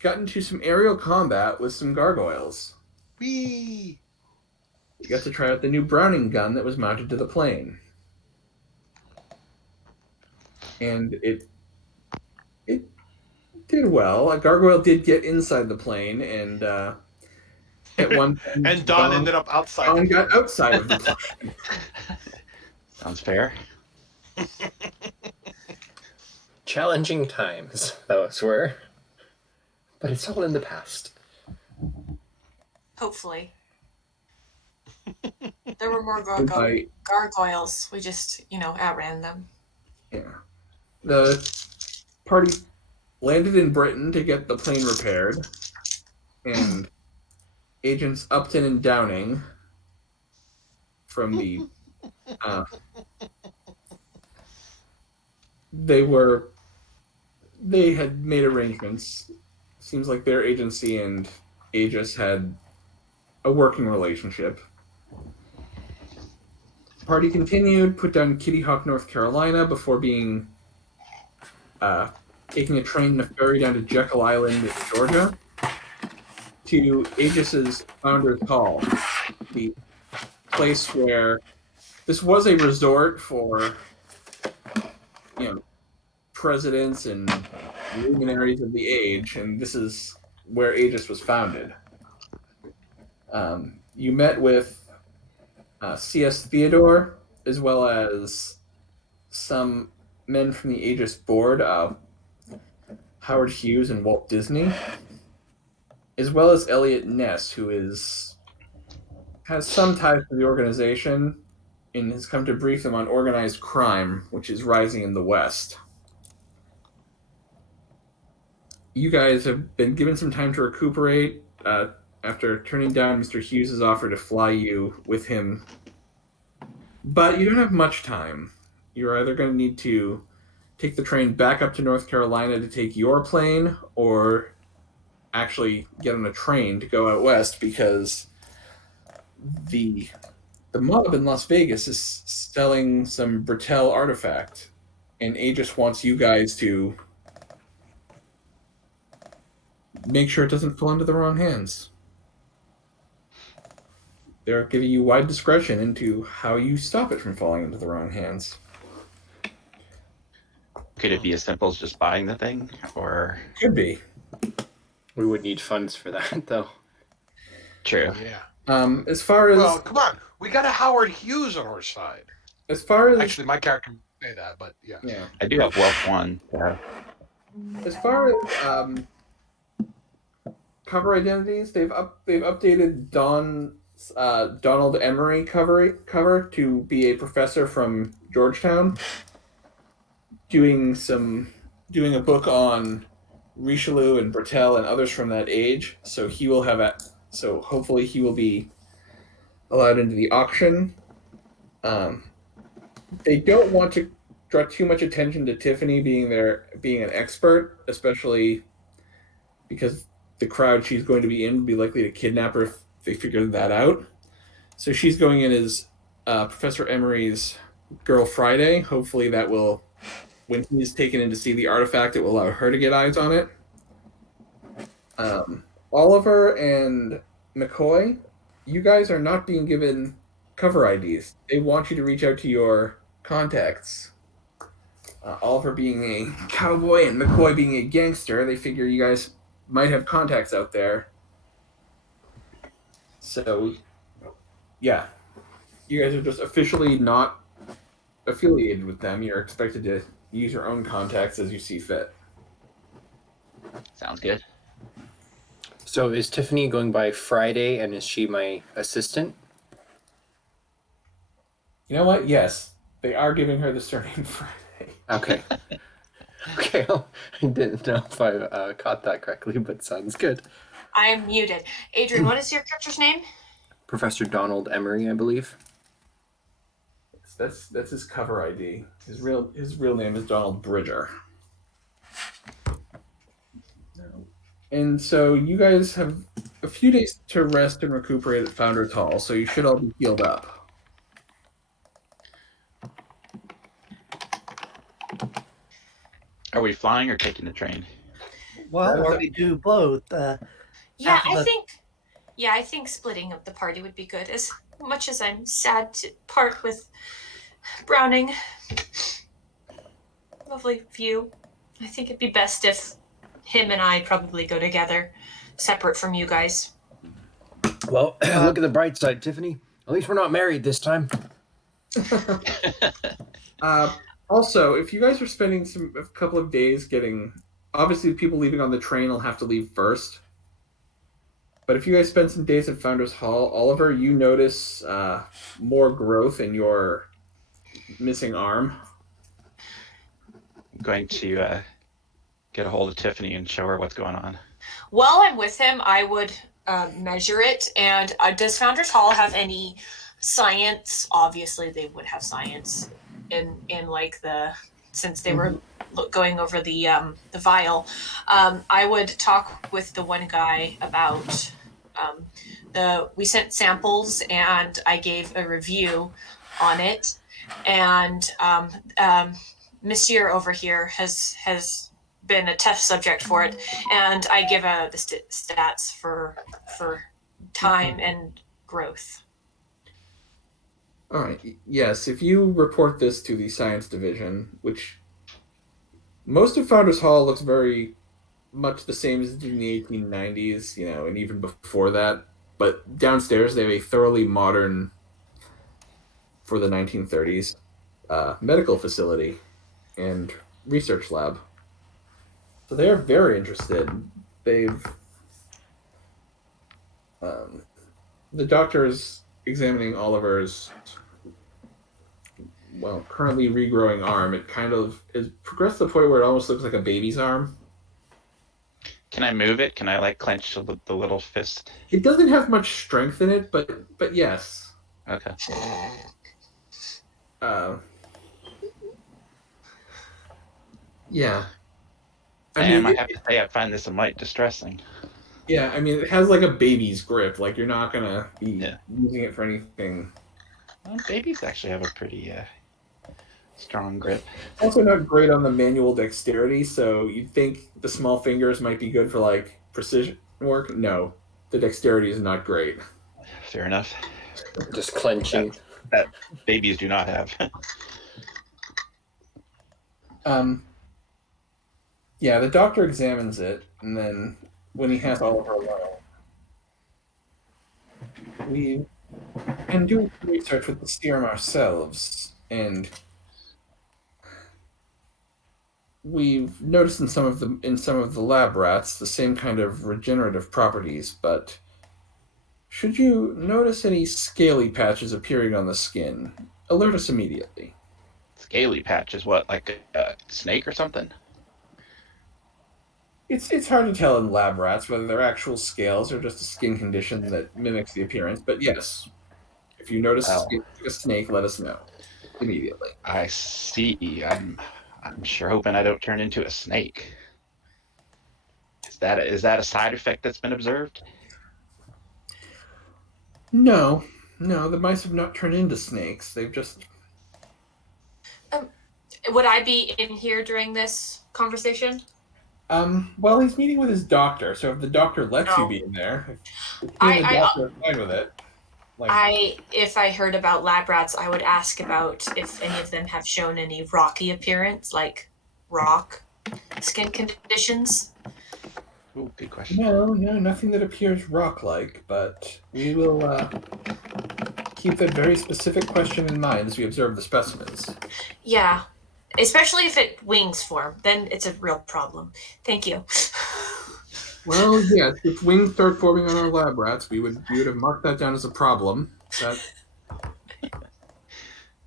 got into some aerial combat with some gargoyles. Whee! You got to try out the new Browning gun that was mounted to the plane. And it did well. A gargoyle did get inside the plane, and at one point, And Don ended up outside Don the got plane. outside of the plane. Sounds fair. Challenging times, those were. But it's all in the past. Hopefully. There were more gargoyles. We just, outran them. Yeah. The party landed in Britain to get the plane repaired, and agents Upton and Downing from the they had made arrangements. Seems like their agency and Aegis had a working relationship. The party continued, put down Kitty Hawk, North Carolina, before being taking a train and a ferry down to Jekyll Island, Georgia, to Aegis's Founders Hall, the place where this was a resort for, presidents and luminaries of the age, and this is where Aegis was founded. You met with C.S. Theodore, as well as some men from the Aegis board, Howard Hughes and Walt Disney, as well as Elliot Ness, who has some ties to the organization and has come to brief them on organized crime, which is rising in the West. You guys have been given some time to recuperate after turning down Mr. Hughes' offer to fly you with him. But you don't have much time. You're either going to need to take the train back up to North Carolina to take your plane, or actually get on a train to go out west, because the mob in Las Vegas is selling some Bertel artifact, and Aegis wants you guys to make sure it doesn't fall into the wrong hands. They're giving you wide discretion into how you stop it from falling into the wrong hands. Could it be as simple as just buying the thing, or Could be. We would need funds for that, though. true? Yeah. As far as Well, come on. We got a Howard Hughes on our side. as far as Actually, my character can say that, but yeah. I do have Wealth One. Yeah. as far as cover identities, they've updated Donald Emery cover to be a professor from Georgetown, doing a book on Richelieu and Bertel and others from that age. So he will have so hopefully he will be allowed into the auction. They don't want to draw too much attention to Tiffany being an expert, especially because the crowd she's going to be in would be likely to kidnap her if they figured that out. So she's going in as Professor Emery's Girl Friday. Hopefully that will, when he's taken in to see the artifact, it will allow her to get eyes on it. Oliver and McCoy, you guys are not being given cover IDs. They want you to reach out to your contacts. Oliver being a cowboy and McCoy being a gangster, they figure you guys might have contacts out there. So, yeah. You guys are just officially not affiliated with them. You're expected to use your own contacts as you see fit. Sounds good. So is Tiffany going by Friday, and is she my assistant? You know what? Yes. They are giving her the surname Friday. Okay. Okay, well, I didn't know if I caught that correctly, but sounds good. I'm muted. Adrian, what is your character's name? Professor Donald Emery, I believe. That's his cover ID. His real name is Donald Bridger. And so you guys have a few days to rest and recuperate at Founders Hall, so you should all be healed up. Are we flying or taking the train? Well, or we do both. Yeah, Half of I the- think. Yeah, I think splitting up the party would be good. As much as I'm sad to part with Browning, lovely view. I think it'd be best if him and I probably go together, separate from you guys. Well, look at the bright side, Tiffany. At least we're not married this time. Also, if you guys are spending a couple of days getting, obviously, the people leaving on the train will have to leave first. But if you guys spend some days at Founders Hall, Oliver, you notice more growth in your missing arm. I'm going to get a hold of Tiffany and show her what's going on. While I'm with him, I would measure it. And does Founders Hall have any science? Obviously, they would have science in like since they were going over the vial. I would talk with the one guy about we sent samples and I gave a review on it, and Monsieur over here has been a test subject for it, and I give the stats for time and growth. All right. Yes, if you report this to the science division, which most of Founders Hall looks very much the same as it did in the 1890s, and even before that. But downstairs, they have a thoroughly modern, for the 1930s, medical facility and research lab. So they are very interested. They've the doctor is examining Oliver's currently regrowing arm. It kind of is progressed to the point where it almost looks like a baby's arm. Can I move it? Can I clench the little fist? It doesn't have much strength in it, but yes. Okay. Yeah. I might have to say I find this a mite distressing. Yeah, I mean, it has like a baby's grip. Like, you're not going to be using it for anything. Well, babies actually have a pretty strong grip. Also not great on the manual dexterity, so you'd think the small fingers might be good for, precision work. No, the dexterity is not great. Fair enough. Just clenching. That babies do not have. Yeah, the doctor examines it, and then when he has Oliver alone, we can do research with the serum ourselves, and we've noticed in some of the lab rats the same kind of regenerative properties, but should you notice any scaly patches appearing on the skin, alert us immediately. Scaly patches, what, like a snake or something? It's hard to tell in lab rats whether they're actual scales or just a skin condition that mimics the appearance, but yes, if you notice a snake, let us know immediately. I see. I'm sure hoping I don't turn into a snake. Is that a side effect that's been observed? No, the mice have not turned into snakes. They've just... Would I be in here during this conversation? Well, he's meeting with his doctor, so if the doctor lets you be in there, if the doctor is fine with it. If I heard about lab rats, I would ask about if any of them have shown any rocky appearance, like rock skin conditions. Ooh, good question. No, nothing that appears rock-like, but we will keep that very specific question in mind as we observe the specimens. Yeah, especially if it wings form, then it's a real problem. Thank you. Well, yes, if wings start forming on our lab rats, we would have marked that down as a problem.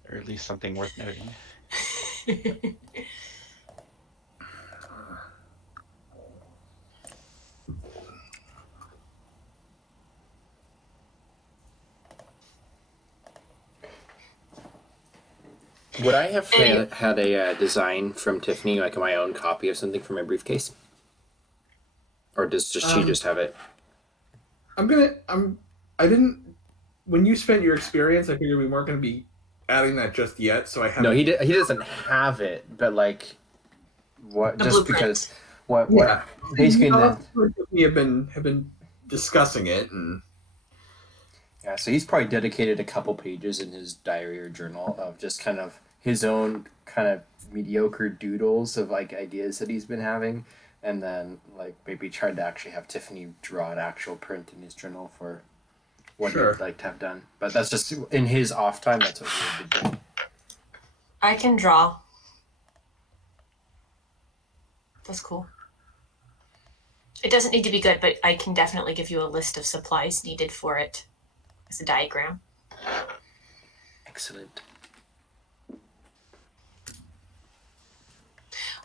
Or at least something worth noting. Would I have had a design from Tiffany, like my own copy of something for my briefcase? Or does she just have it? I didn't. When you spent your experience, I figured we weren't going to be adding that just yet, so I haven't. No, he doesn't have it, but what? The Just blueprint. because What Yeah. basically We have been discussing it, and yeah, so he's probably dedicated a couple pages in his diary or journal of just kind of his own kind of mediocre doodles of like ideas that he's been having, and then like maybe tried to actually have Tiffany draw an actual print in his journal for what Sure. he'd like to have done. But that's just in his off time. That's what he would do. I can draw. That's cool. It doesn't need to be good, but I can definitely give you a list of supplies needed for it as a diagram. Excellent.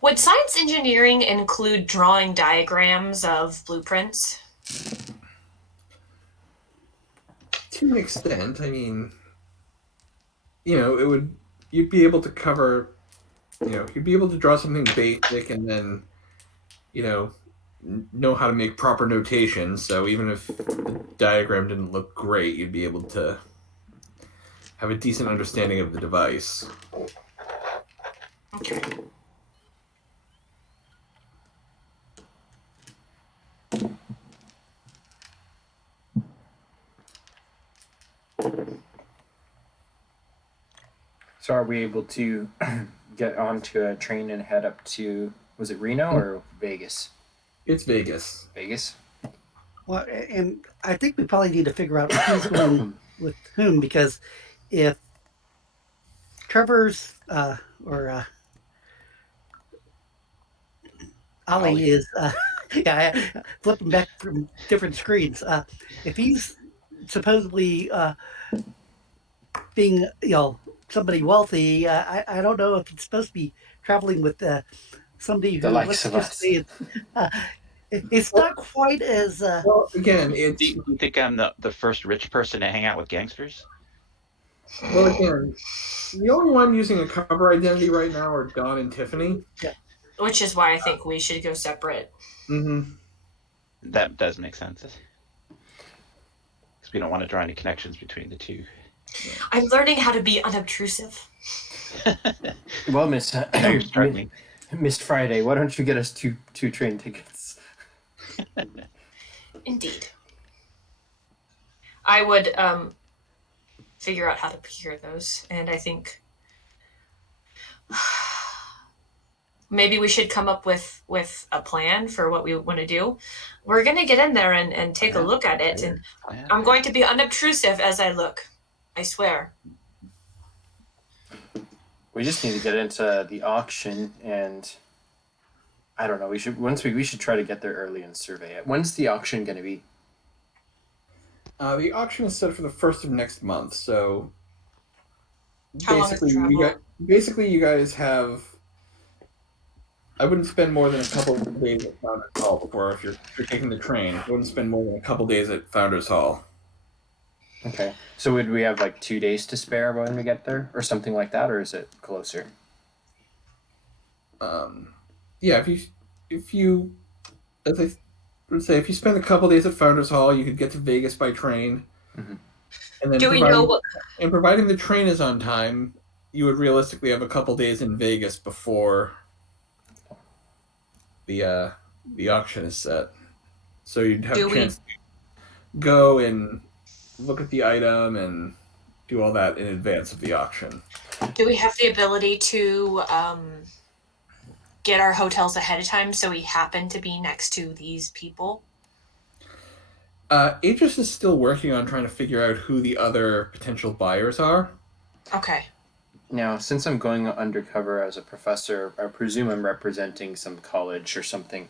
Would science engineering include drawing diagrams of blueprints? to an extent, I mean, it would you'd be able to cover, you'd be able to draw something basic and then, know how to make proper notation. So even if the diagram didn't look great, you'd be able to have a decent understanding of the device. Okay. So are we able to get onto a train and head up to, was it Reno or Vegas? It's Vegas. Vegas? Well, and I think we probably need to figure out who's going with whom, because if Trevor's or Ollie is flipping back from different screens. If he's supposedly being somebody wealthy, I don't know if he's supposed to be traveling with somebody who The likes of just us. say it's not quite as Well, again, Do you think I'm the first rich person to hang out with gangsters? again, the only one using a cover identity right now are Don and Tiffany. Which is why I think we should go separate. Mm-hmm. That does make sense. Because we don't want to draw any connections between the two. I'm learning how to be unobtrusive. Well, Miss You're struggling. Missed Friday, why don't you get us two train tickets? Indeed. I would figure out how to procure those, and I think maybe we should come up with a plan for what we want to do. We're going to get in there and take a look at it, and I'm going to be unobtrusive as I look. I swear. We just need to get into the auction, and I don't know. We should try to get there early and survey it. When's the auction going to be? The auction is set for the 1st of next month, so How long is travel? basically you guys have. I wouldn't spend more than a couple of days at Founders Hall before, if you're taking the train. I wouldn't spend more than a couple days at Founders Hall. Okay. So would we have like 2 days to spare when we get there, or something like that, or is it closer? Yeah, if you, as I would say, if you spend a couple days at Founders Hall, you could get to Vegas by train. Mm-hmm. And then Do we know what? And providing the train is on time, you would realistically have a couple days in Vegas before the auction is set. So you'd have a chance to go and look at the item and do all that in advance of the auction. Do we have the ability to get our hotels ahead of time so we happen to be next to these people? Aegis is still working on trying to figure out who the other potential buyers are. Okay. Now, since I'm going undercover as a professor, I presume I'm representing some college or something.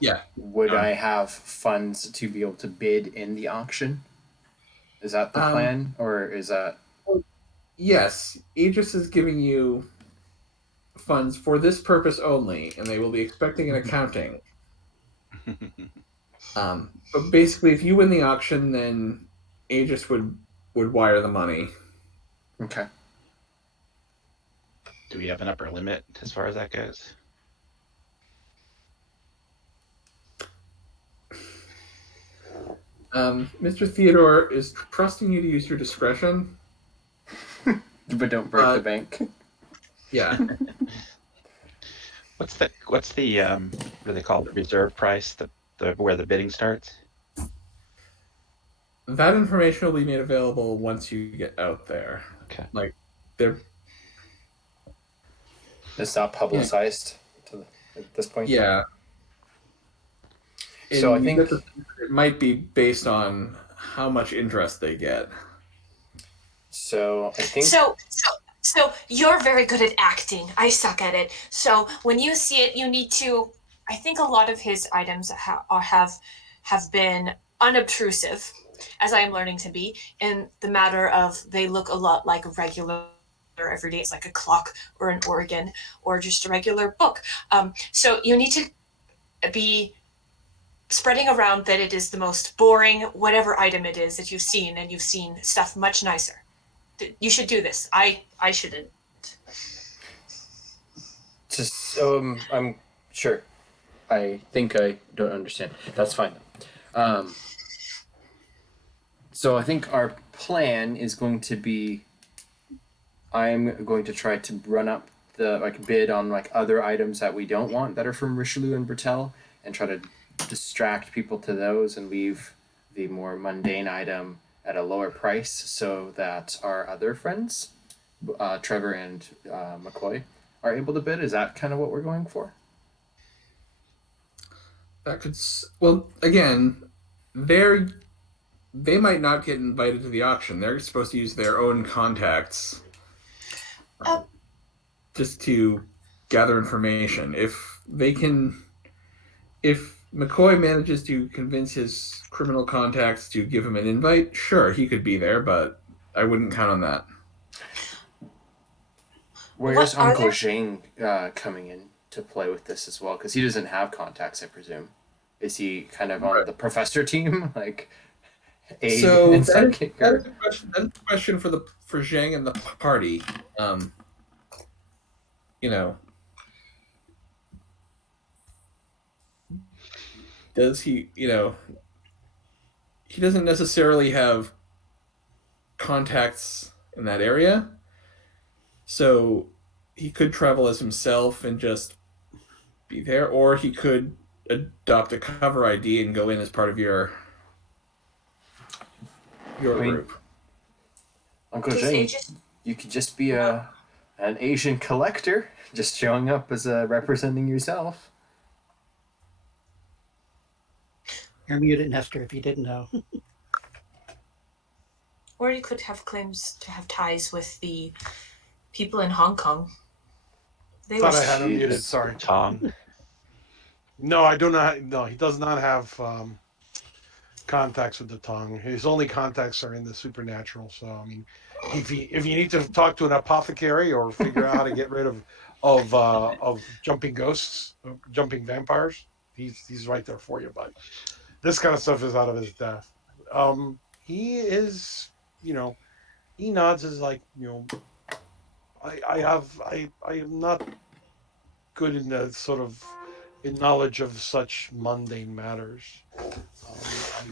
Yeah. Would I have funds to be able to bid in the auction? Is that the plan, or is that? Yes, Aegis is giving you funds for this purpose only, and they will be expecting an accounting. But basically, if you win the auction, then Aegis would wire the money. Okay. Do we have an upper limit as far as that goes? Mr. Theodore is trusting you to use your discretion. But don't break the bank. Yeah. What's the do they call it? The reserve price, the where the bidding starts? That information will be made available once you get out there. Okay. Like, they're It's not publicized at this point. yeah. So I And think it might be based on how much interest they get. so. I think So you're very good at acting. I suck at it. So when you see it, you need to. I think a lot of his items have been unobtrusive, as I am learning to be, in the matter of they look a lot like a regular everyday. It's like a clock or an organ or just a regular book. So you need to be spreading around that it is the most boring whatever item it is that you've seen, and you've seen stuff much nicer. You should do this. I shouldn't. just I'm sure. I think I don't understand. That's fine. So I think our plan is going to be. I'm going to try to run up the bid on other items that we don't want that are from Richelieu and Bertel, and try to distract people to those and leave the more mundane item at a lower price, so that our other friends, Trevor and McCoy, are able to bid. Is that kind of what we're going for? That could well again, they might not get invited to the auction. They're supposed to use their own contacts just to gather information. If McCoy manages to convince his criminal contacts to give him an invite, sure, he could be there, but I wouldn't count on that. Where's What are Uncle there- Zheng coming in to play with this as well? Because he doesn't have contacts, I presume. Is he kind of on the professor team, like aid So and that is, sidekick? that Or... is a question for Zheng and the party. You know, does he? You know, he doesn't necessarily have contacts in that area, so he could travel as himself and just be there, or he could adopt a cover ID and go in as part of your I mean, group. Uncle Does Zheng, Aegis- you could just be an Asian collector, just showing up as representing yourself. You're muted, Nestor, if you didn't know. Or you could have claims to have ties with the people in Hong Kong. They Thought were I had him Jeez. muted. Sorry. Tong. No, I do not. No, he does not have contacts with the tongue. His only contacts are in the supernatural. So I mean, if you need to talk to an apothecary or figure out how to get rid of jumping ghosts, jumping vampires, he's right there for you. But this kind of stuff is out of his depth. He is, he nods as like, I am not good in the sort of in knowledge of such mundane matters. I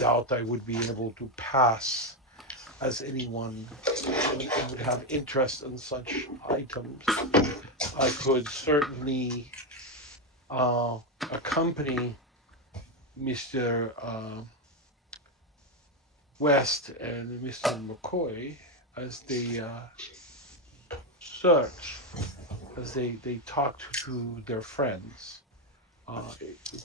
doubt I would be able to pass as anyone who would have interest in such items. I could certainly accompany Mr. West and Mr. McCoy as they search, as they talk to their friends.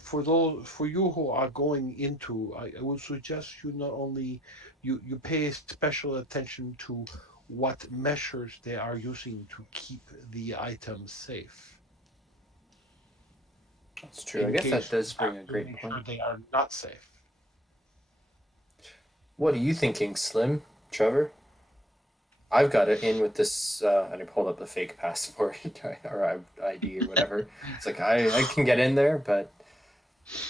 For you who are going into, I would suggest you not only you pay special attention to what measures they are using to keep the items safe. That's true. I in guess case that does you bring a great make sure point. they are not safe. What are you thinking, Slim? Trevor? I've got it in with this, and I pulled up the fake passport or ID or whatever. It's like, I can get in there, but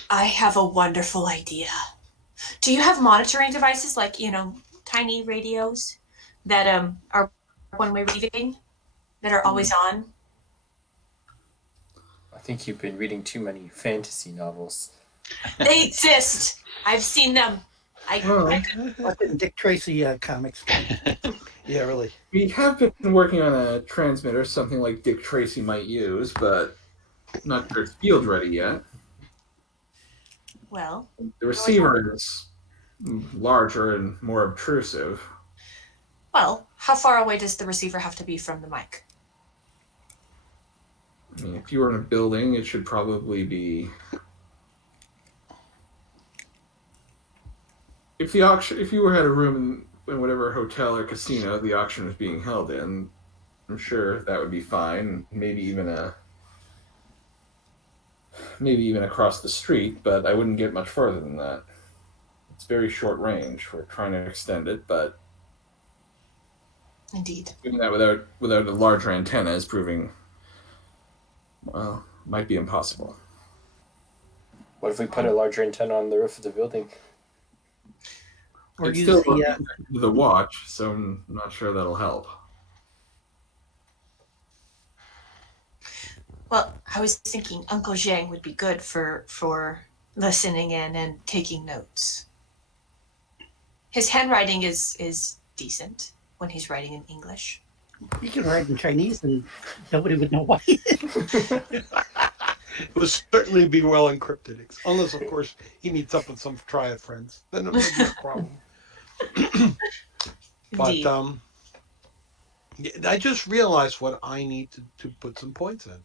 I have a wonderful idea. Do you have monitoring devices like, tiny radios that are one-way reading, that are always on? I think you've been reading too many fantasy novels. They exist. I've seen them. What did Dick Tracy comics? Yeah, really. We have been working on a transmitter, something like Dick Tracy might use, but not sure it's field ready yet. Well, The receiver is larger and more obtrusive. how far away does the receiver have to be from the mic? I mean, if you were in a building, it should probably be. If you were at a room in whatever hotel or casino the auction was being held in, I'm sure that would be fine. Maybe even across the street, but I wouldn't get much further than that. It's very short range. We're trying to extend it, but Indeed. doing that without a larger antenna is proving, well, might be impossible. What if we put a larger antenna on the roof of the building? Or It's use still the the watch, so I'm not sure that'll help. Well, I was thinking Uncle Zheng would be good for listening in and taking notes. His handwriting is decent when he's writing in English. you can write in Chinese and nobody would know why. It would certainly be well encrypted, unless, of course, he meets up with some triad friends. Then it would be a problem. Indeed. But I just realized what I need to put some points in.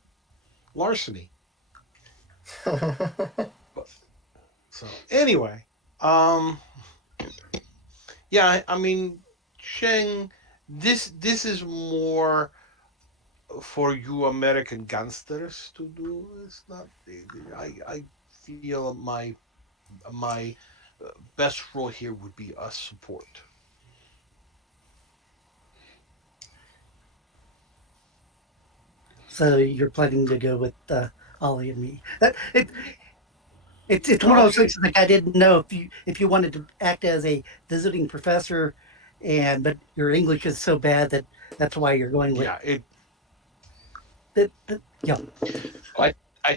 Larceny. So anyway, yeah, I mean, Zheng, this is more for you American gangsters to do. It's not. I feel my best role here would be a support. So you're planning to go with Ollie and me. It's one of those things like I didn't know if you wanted to act as a visiting professor, but your English is so bad that's why you're going with yeah. Well, I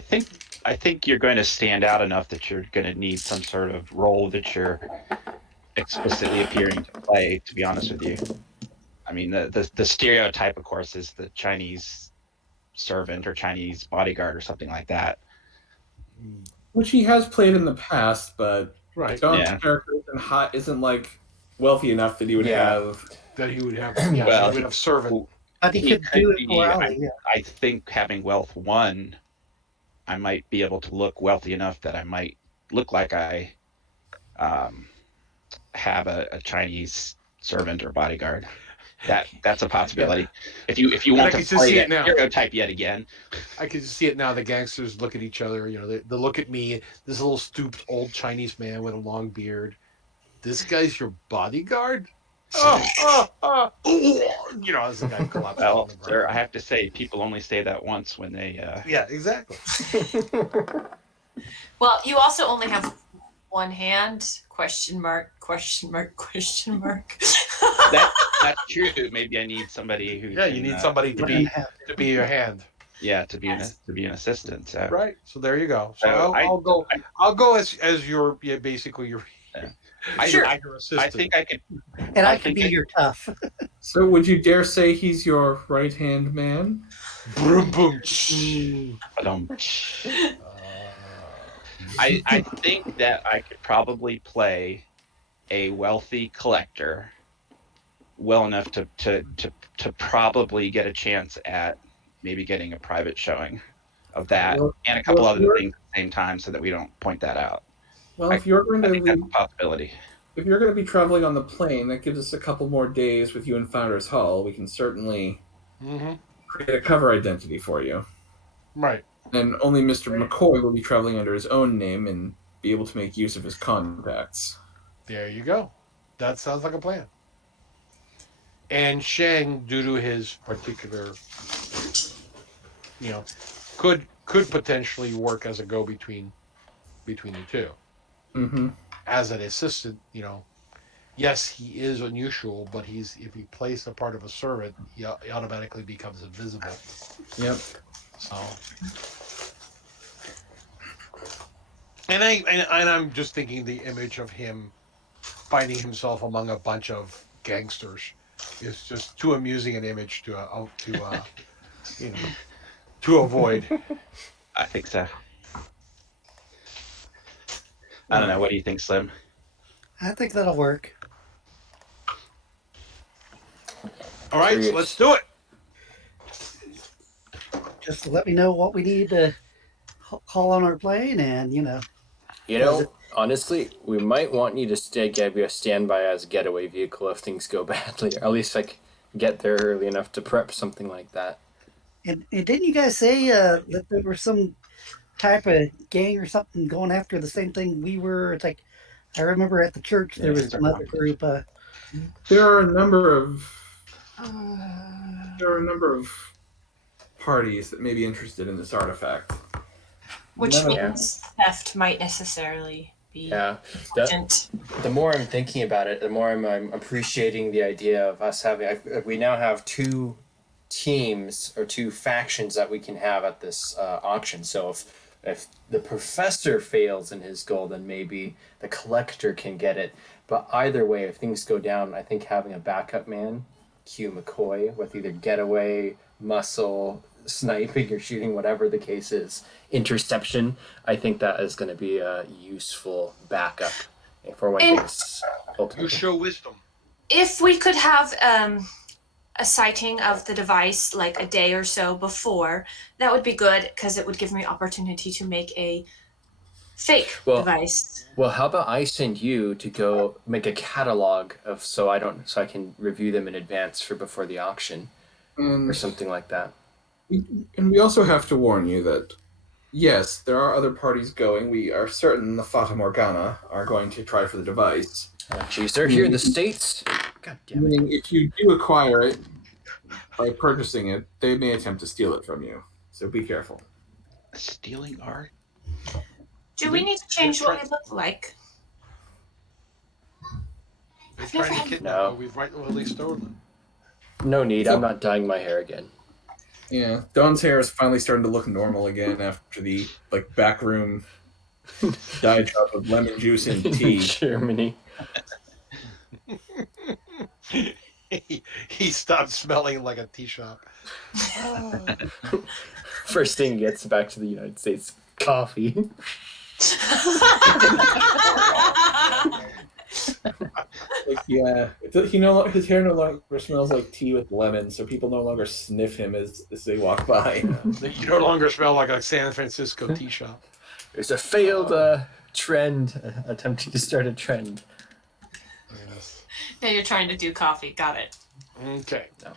think you're going to stand out enough that you're going to need some sort of role that you're explicitly appearing to play. To be honest with you, I mean the stereotype, of course, is the Chinese servant or Chinese bodyguard or something like that. Which he has played in the past, but Right. John's character isn't like wealthy enough that he would have. That he would have. Yeah, well, he would have servant. But he could do it for Ollie. Yeah. I think having wealth 1, I might be able to look wealthy enough that I might look like I have a Chinese servant or bodyguard. That's a possibility. If you want to play that stereotype yet again, I can just see it now. The gangsters look at each other. You know, they look at me. This little stooped old Chinese man with a long beard. This guy's your bodyguard? You know, as the guy collapses. Well, sir, I have to say, people only say that once when they. Yeah, exactly. Well, you also only have one hand? Question mark, question mark, question mark. That's true. Maybe I need somebody who. Yeah, you need somebody to be your hand. Yeah, to be an assistant. So. Right. So there you go. So So I'll go as your basically your. Sure. Your assistant. I think I could. And I could be your tough. So would you dare say he's your right-hand man? Boom, boom. I think that I could probably play a wealthy collector well enough to probably get a chance at maybe getting a private showing of that and a couple other things at the same time so that we don't point that out. Well, if you're going I think that's a possibility. If you're going to be traveling on the plane, that gives us a couple more days with you in Founders Hall. We can certainly create a cover identity for you. Right. And only Mr. McCoy will be traveling under his own name and be able to make use of his contacts. There you go. That sounds like a plan. And Zheng, due to his particular, could potentially work as a go-between between the two. Mm-hmm. As an assistant, yes, he is unusual, but if he plays the part of a servant, he automatically becomes invisible. Yep. So, and I'm just thinking the image of him finding himself among a bunch of gangsters is just too amusing an image to avoid. I think so. I don't know. What do you think, Slim? I think that'll work. All right, so let's do it. Just let me know what we need to call on our plane, and Honestly, we might want you to give you a standby as a getaway vehicle if things go badly, or at least get there early enough to prep something like that. And didn't you guys say that there was some type of gang or something going after the same thing we were? It's like I remember at the church there was another group. There are a number of parties that may be interested in this artifact. Which means theft might necessarily be important. The more I'm thinking about it, the more I'm appreciating the idea of us having. We now have 2 teams or 2 factions that we can have at this auction. So if the professor fails in his goal, then maybe the collector can get it. But either way, if things go down, I think having a backup man, cue McCoy, with either getaway, muscle, sniping or shooting, whatever the case is, interception, I think that is going to be a useful backup for when things ultimately. You show wisdom. If we could have a sighting of the device like a day or so before, that would be good because it would give me opportunity to make a fake device. Well, how about I send you to go make a catalog of so I can review them in advance for before the auction or something like that. And we also have to warn you that yes, there are other parties going. We are certain the Fata Morgana are going to try for the device. Geez, they're here in the States. God damn it. Meaning, if you do acquire it by purchasing it, they may attempt to steal it from you. So be careful. Stealing art? Do we need to change what we look like? They're trying to kidnap. We've rightly stolen. No need. I'm not dyeing my hair again. Yeah, Dawn's hair is finally starting to look normal again after the backroom dye job of lemon juice and tea. Germany. He stopped smelling like a tea shop. First thing he gets back to the United States, coffee. His hair no longer smells like tea with lemon, so people no longer sniff him as they walk by. You no longer smell like a San Francisco tea shop. There's a failed trend, attempting to start a trend. Yes. Now you're trying to do coffee. Got it. Okay. No.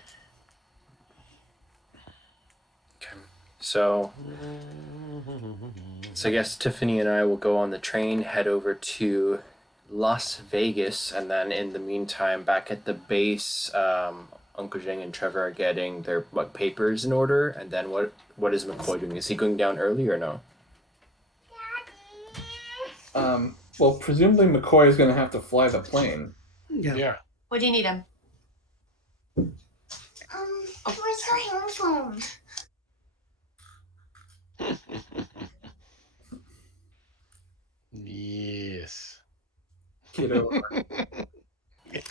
Okay. So I guess Tiffany and I will go on the train, head over to Las Vegas, and then in the meantime, back at the base, Uncle Zheng and Trevor are getting their papers in order, and then what is McCoy doing? Is he going down early or no? Well, presumably McCoy is going to have to fly the plane. Yeah. What do you need him? Where's your handphone? Yes. Kiddo.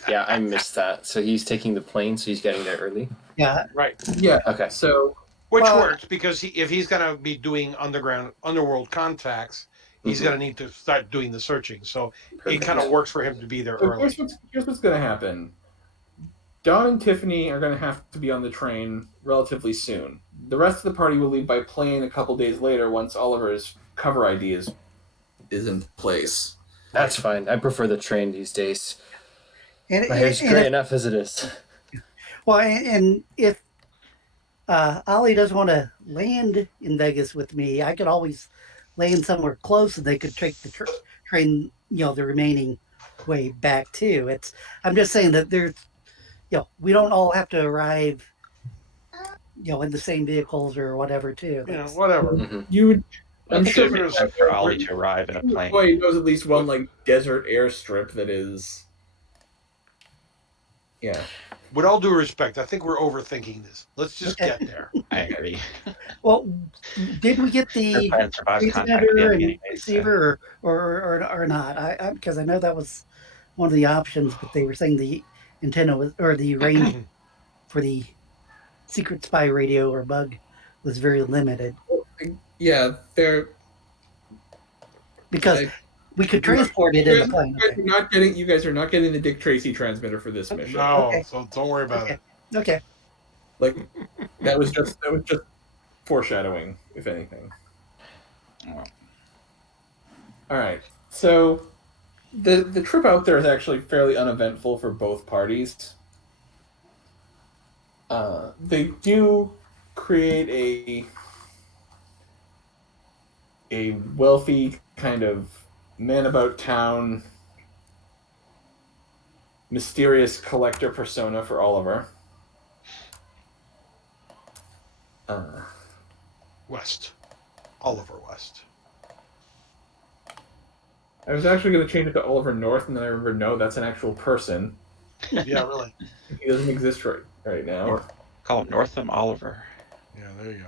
Yeah, I missed that. So he's taking the plane, so he's getting there early? Yeah. Right. Yeah. Okay. So, Which works because if he's going to be doing underworld contacts, he's going to need to start doing the searching. So it kind of works for him to be there early. here's what's going to happen. Dawn and Tiffany are going to have to be on the train relatively soon. The rest of the party will leave by plane a couple days later once Oliver's cover ID is in place. That's fine. I prefer the train these days. And, My hair's gray enough as it is. Well, and if Ollie doesn't want to land in Vegas with me, I could always land somewhere close, and they could take the train, the remaining way back too. I'm just saying that there's, we don't all have to arrive, in the same vehicles or whatever too. Whatever. Mm-hmm. You would. I'm sure it's time for Ollie to arrive in a plane. McCoy knows at least one desert airstrip that is. Yeah. With all due respect, I think we're overthinking this. Let's just get there. I agree. Well, did we get the Plan survives contact transmitter and anyway, receiver or not? Because I know that was one of the options, but they were saying the antenna was, or the range for the secret spy radio or bug was very limited. Yeah, they're Because I- we could transport it in the plane. Okay. You guys are not getting the Dick Tracy transmitter for this mission. No, Okay. so don't worry about Okay. it. Okay. Like that was just foreshadowing, if anything. Well, All right. So the trip out there is actually fairly uneventful for both parties. They do create a wealthy kind of man about town, mysterious collector persona for Oliver. West. Oliver West. I was actually going to change it to Oliver North, and then I remembered, no, that's an actual person. Yeah, really. He doesn't exist right now. Or call him Northam Oliver. Yeah, there you go.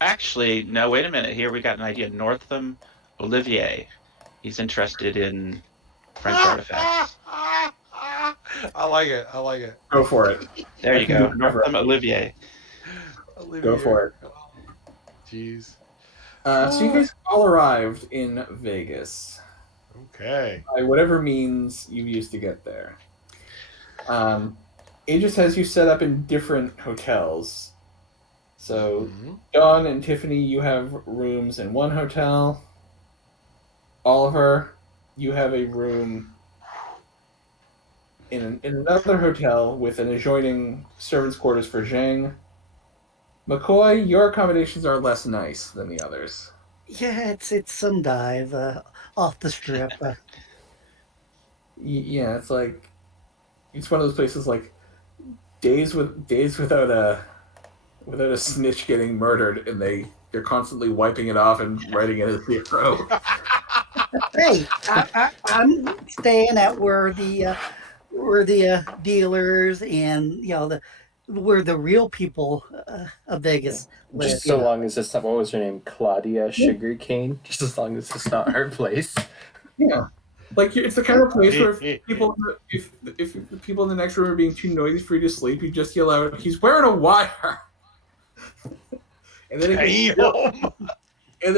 Actually, no, wait a minute. Here we got an idea. Northam Olivier. He's interested in French artifacts. I like it. I like it. Go for it. There you I can go. do whatever. Northam Olivier. Go for it. Jeez. So you guys all arrived in Vegas. Okay. By whatever means you used to get there. Aegis has you set up in different hotels. So, Dawn and Tiffany, you have rooms in one hotel. Oliver, you have a room in another hotel with an adjoining servants' quarters for Zheng. McCoy, your accommodations are less nice than the others. Yeah, it's some dive off the strip. Yeah, it's like it's one of those places like days without a snitch getting murdered, and they're constantly wiping it off and writing it as zero. Hey, I'm staying at where the dealers and where the real people of Vegas live. Just so long as it's not, what was her name? Claudia Sugarcane. Just as long as it's not her place. Yeah, like it's the kind of place where if the people in the next room are being too noisy for you to sleep, you just yell out, "He's wearing a wire," and then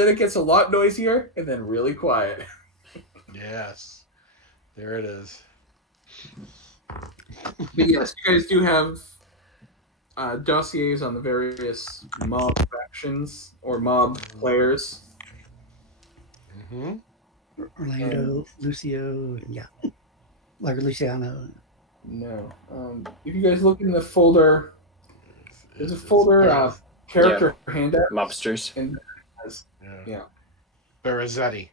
it gets a lot noisier and then really quiet. Yes. There it is. But yes, you guys do have dossiers on the various mob factions or mob players. Mm-hmm. Orlando, Lucio, yeah, like Luciano. No. If you guys look in the folder, there's a folder character handout. Mobsters. And Yeah. Berezetti.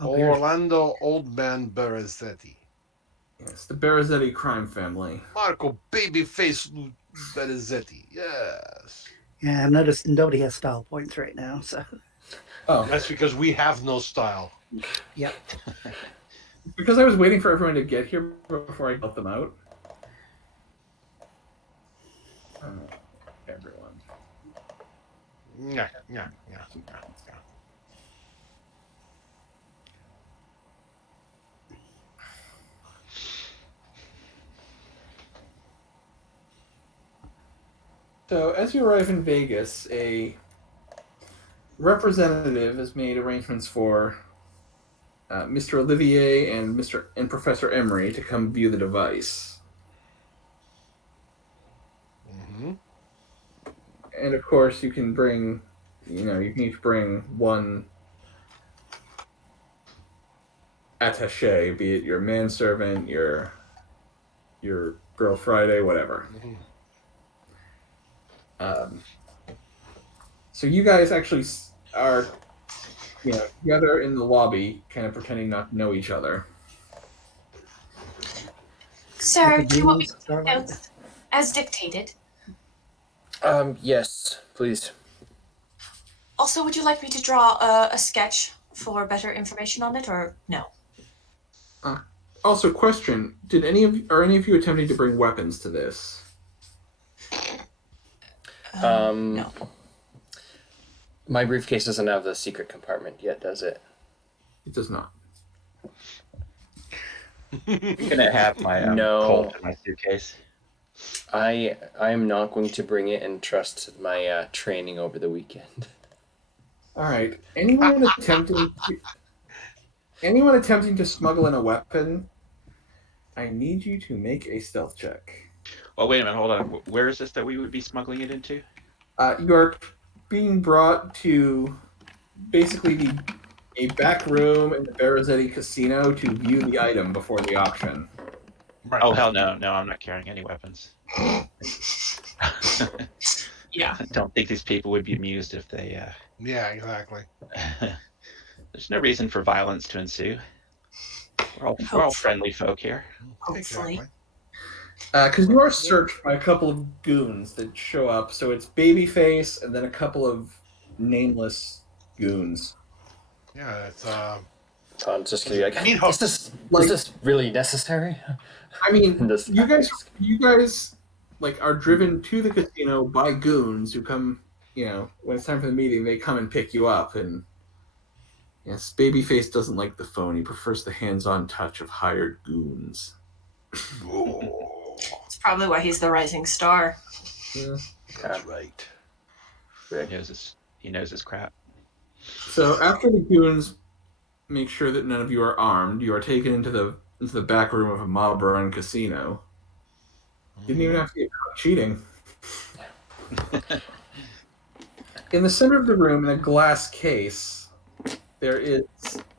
Oh, Beres- Orlando Old Man Berezetti. Yes, the Berezetti crime family. Marco Babyface Berezetti. Yes. Yeah, I've noticed nobody has style points right now, so Oh, That's because we have no style. yeah. because I was waiting for everyone to get here before I built them out. Everyone. Yeah. So, as you arrive in Vegas, a representative has made arrangements for Mr. Olivier and Professor Emery to come view the device. Mm-hmm. And of course, you can bring, you can each bring one attaché, be it your manservant, your Girl Friday, whatever. Mm-hmm. So you guys actually are, together in the lobby, kind of pretending not to know each other. Sir, do you want me to Starlight? take notes as dictated? Yes, please. Also, would you like me to draw a sketch for better information on it, or no? Also, question: are any of you attempting to bring weapons to this? No. My briefcase doesn't have the secret compartment yet, does it? It does not. I'm gonna have my No. Colt in my suitcase. I'm not going to bring it and trust my training over the weekend. All right. Anyone attempting to smuggle in a weapon, I need you to make a stealth check. Oh, wait a minute. Hold on. Where is this that we would be smuggling it into? You are being brought to basically a back room in the Barazetti Casino to view the item before the auction. Right. Oh, hell no. No, I'm not carrying any weapons. Yeah. I don't think these people would be amused if they... Yeah, exactly. There's no reason for violence to ensue. We're all friendly folk here. Hopefully. Exactly. Because you are searched by a couple of goons that show up. So it's Babyface and then a couple of nameless goons. Yeah, it's So I'm just like, Mean is this really necessary? I mean, This- you guys like are driven to the casino by goons who come. When it's time for the meeting, they come and pick you up. And yes, Babyface doesn't like the phone. He prefers the hands-on touch of hired goons. It's probably why he's the rising star. Yeah. that's right. He knows his crap. So after the goons make sure that none of you are armed, you are taken into the back room of a mob-run casino. Didn't even have to get caught cheating. In the center of the room, in a glass case, there is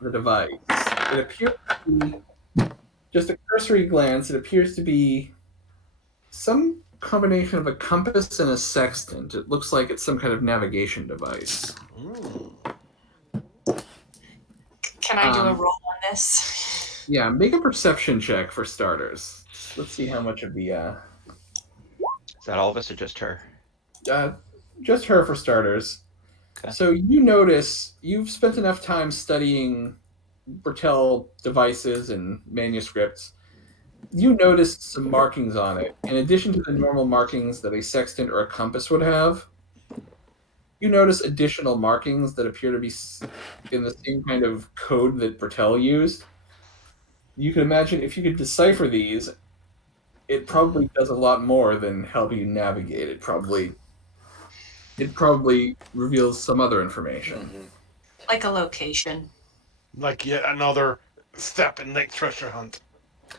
the device. It appears to be, just a cursory glance, it appears to be some combination of a compass and a sextant. It looks like it's some kind of navigation device. Can I do a roll on this? Yeah, make a perception check for starters. Let's see how much of the Is that all of us or just her? just her for starters. Okay. So you notice you've spent enough time studying Bertel devices and manuscripts. You noticed some markings on it. In addition to the normal markings that a sextant or a compass would have, you notice additional markings that appear to be in the same kind of code that Bertel used. You can imagine if you could decipher these, it probably does a lot more than help you navigate. It probably reveals some other information. Like a location. Like yet another step in the treasure hunt.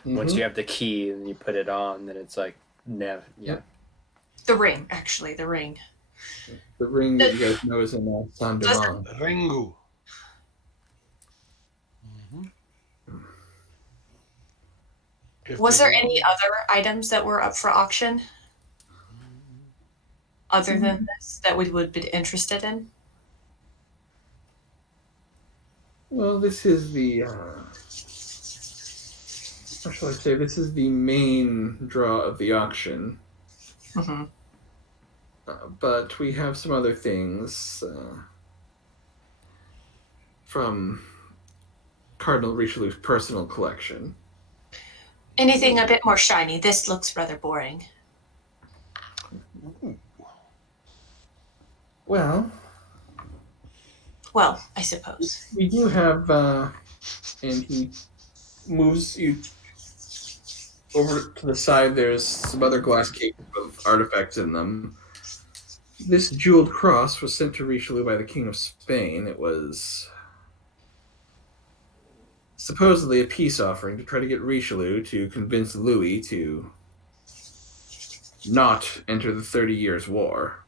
Once you have the key and you put it on, then it's like yeah. The ring, actually, the ring. The ring that you guys know is in Saint Devon. Ringu. Was there any other items that were up for auction? Other than this that we would be interested in? Well, this is the how shall I say? This is the main draw of the auction. Mm-hmm. But we have some other things from Cardinal Richelieu's personal collection. Anything a bit more shiny. This looks rather boring. Well, I suppose. we do have, and he moves you over to the side. There's some other glass cases with artifacts in them. This jeweled cross was sent to Richelieu by the King of Spain. It was supposedly a peace offering to try to get Richelieu to convince Louis to not enter the 30 Years' War.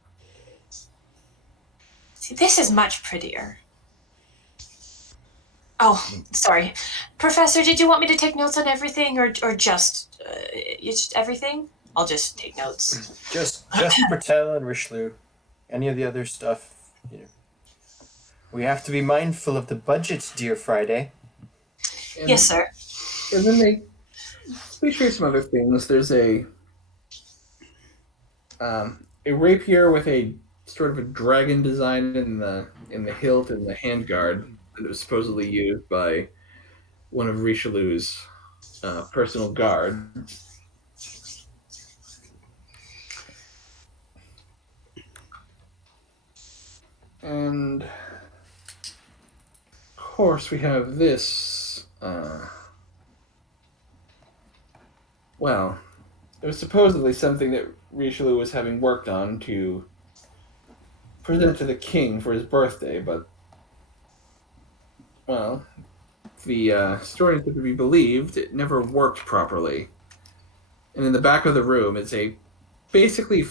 See, this is much prettier. Oh, sorry. Professor, did you want me to take notes on everything or just everything? I'll just take notes. Just Bertel and Richelieu. Any of the other stuff, We have to be mindful of the budget, dear Friday. And, Yes, sir. And then we show you some other things. There's a rapier with a sort of a dragon design in the hilt and the handguard that was supposedly used by one of Richelieu's personal guard. And of course we have this It was supposedly something that Richelieu was having worked on to present to the king for his birthday, but, well, if the historians are to be believed, it never worked properly. And in the back of the room is a basically,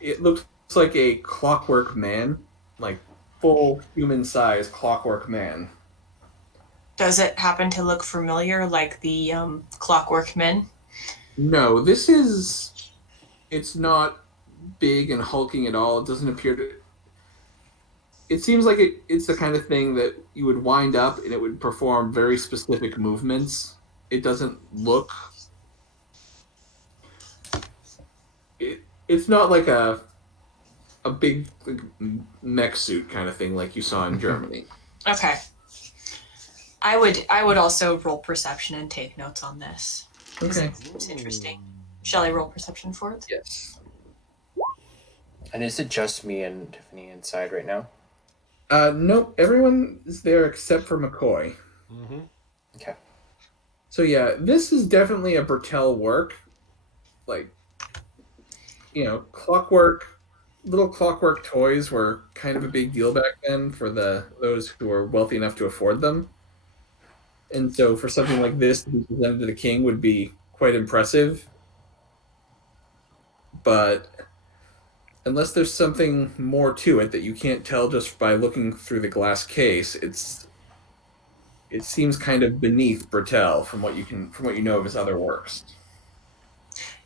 it looks like a clockwork man, like full human size clockwork man. Does it happen to look familiar, like the Clockwork Men? No, it's not big and hulking at all. It doesn't appear to. It seems like it's the kind of thing that you would wind up and it would perform very specific movements. It doesn't look. It's not like a big like, mech suit kind of thing like you saw in Germany. Okay. I would also roll perception and take notes on this. Okay. It's interesting. Shall I roll perception for it? Yes. And is it just me and Tiffany inside right now? Nope. Everyone is there except for McCoy. Mm-hmm. Okay. So yeah, this is definitely a Bertel work. Like, little clockwork toys were kind of a big deal back then for those who were wealthy enough to afford them. And so for something like this to be presented to the king would be quite impressive. But unless there's something more to it that you can't tell just by looking through the glass case, it seems kind of beneath Bertel from what you know of his other works.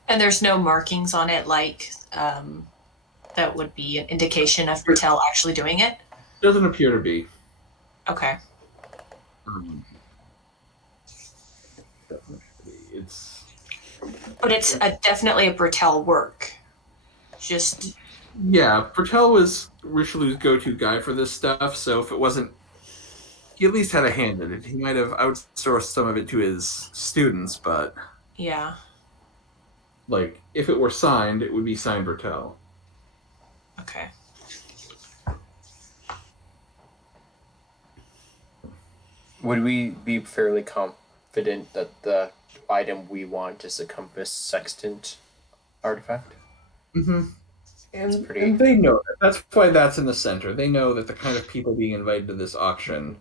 And there's no markings on it, like that would be an indication of Bertel actually doing it. Doesn't appear to be. Okay. It's But it's definitely a Bertel work. Just yeah. Bertel was Richelieu's go-to guy for this stuff. So if it wasn't, he at least had a hand in it. He might have outsourced some of it to his students, but yeah. like if it were signed, it would be signed Bertel. Okay. Would we be fairly confident that the item we want is a compass sextant artifact? Mm-hmm. And, pretty- and they know that. That's why that's in the center. They know that the kind of people being invited to this auction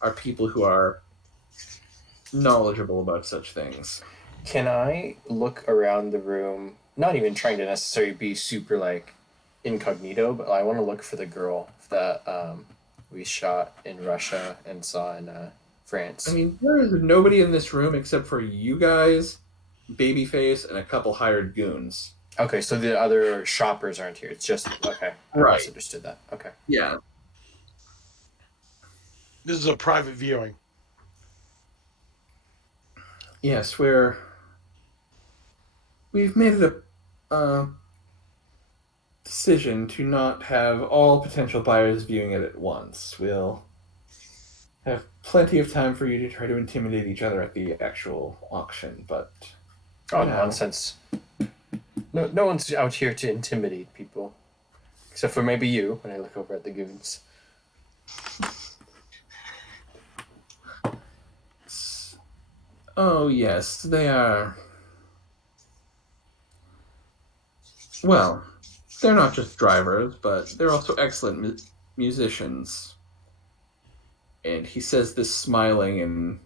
are people who are knowledgeable about such things. Can I look around the room, not even trying to necessarily be super like incognito, but I want to look for the girl that we shot in Russia and saw in France? I mean, there is nobody in this room except for you guys, Babyface, and a couple hired goons. Okay, so the other shoppers aren't here. It's just okay. I Right. misunderstood that. Okay. Yeah. This is a private viewing. Yes, we've made it a decision to not have all potential buyers viewing it at once. We'll have plenty of time for you to try to intimidate each other at the actual auction, but Oh, Yeah. nonsense. No one's out here to intimidate people. Except for maybe you, when I look over at the goons. oh yes, they are. Well, they're not just drivers, but they're also excellent musicians. And he says this smiling and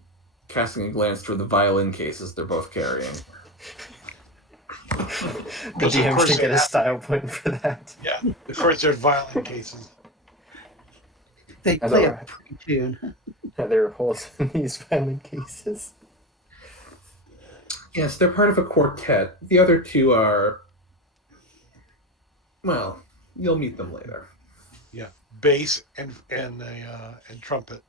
casting a glance toward the violin cases they're both carrying. The Because of DM course should they get a have- style point for that. Yeah, of course they're violent cases. They That's play all a right. pre-tune. There are holes in these violent cases. Yes, they're part of a quartet. The other two are. Well, you'll meet them later. Bass and trumpet.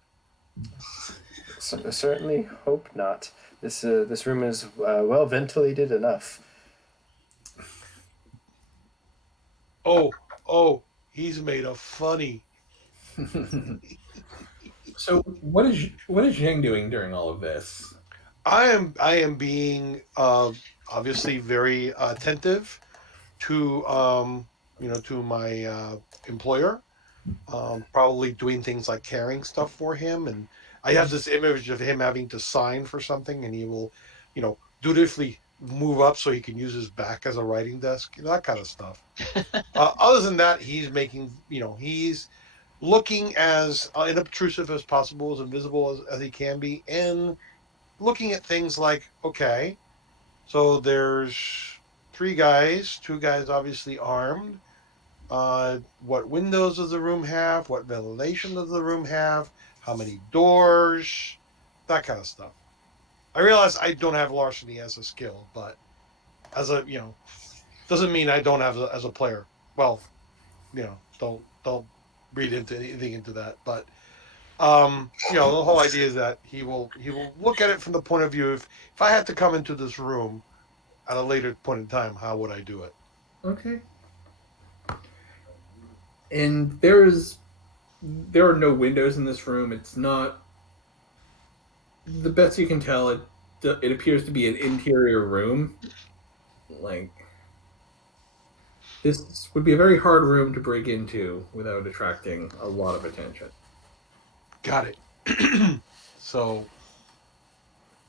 So, certainly hope not. This room is well ventilated enough. Oh, he's made a funny. So, what is Zheng doing during all of this? I am being obviously very attentive to to my employer. Probably doing things like carrying stuff for him, and I have this image of him having to sign for something, and he will, dutifully move up so he can use his back as a writing desk, that kind of stuff. Other than that, he's making, he's looking as unobtrusive as possible, as invisible as he can be, and looking at things like, okay, so there's 3 guys, 2 guys obviously armed. What windows does the room have? What ventilation does the room have? How many doors? That kind of stuff. I realize I don't have larceny as a skill, but as a doesn't mean I don't have as a player. Well, don't read into anything into that. But the whole idea is that he will look at it from the point of view, if I had to come into this room at a later point in time, how would I do it? Okay. And there are no windows in this room. It's not, the best you can tell, it appears to be an interior room. Like, this would be a very hard room to break into without attracting a lot of attention. Got it. So,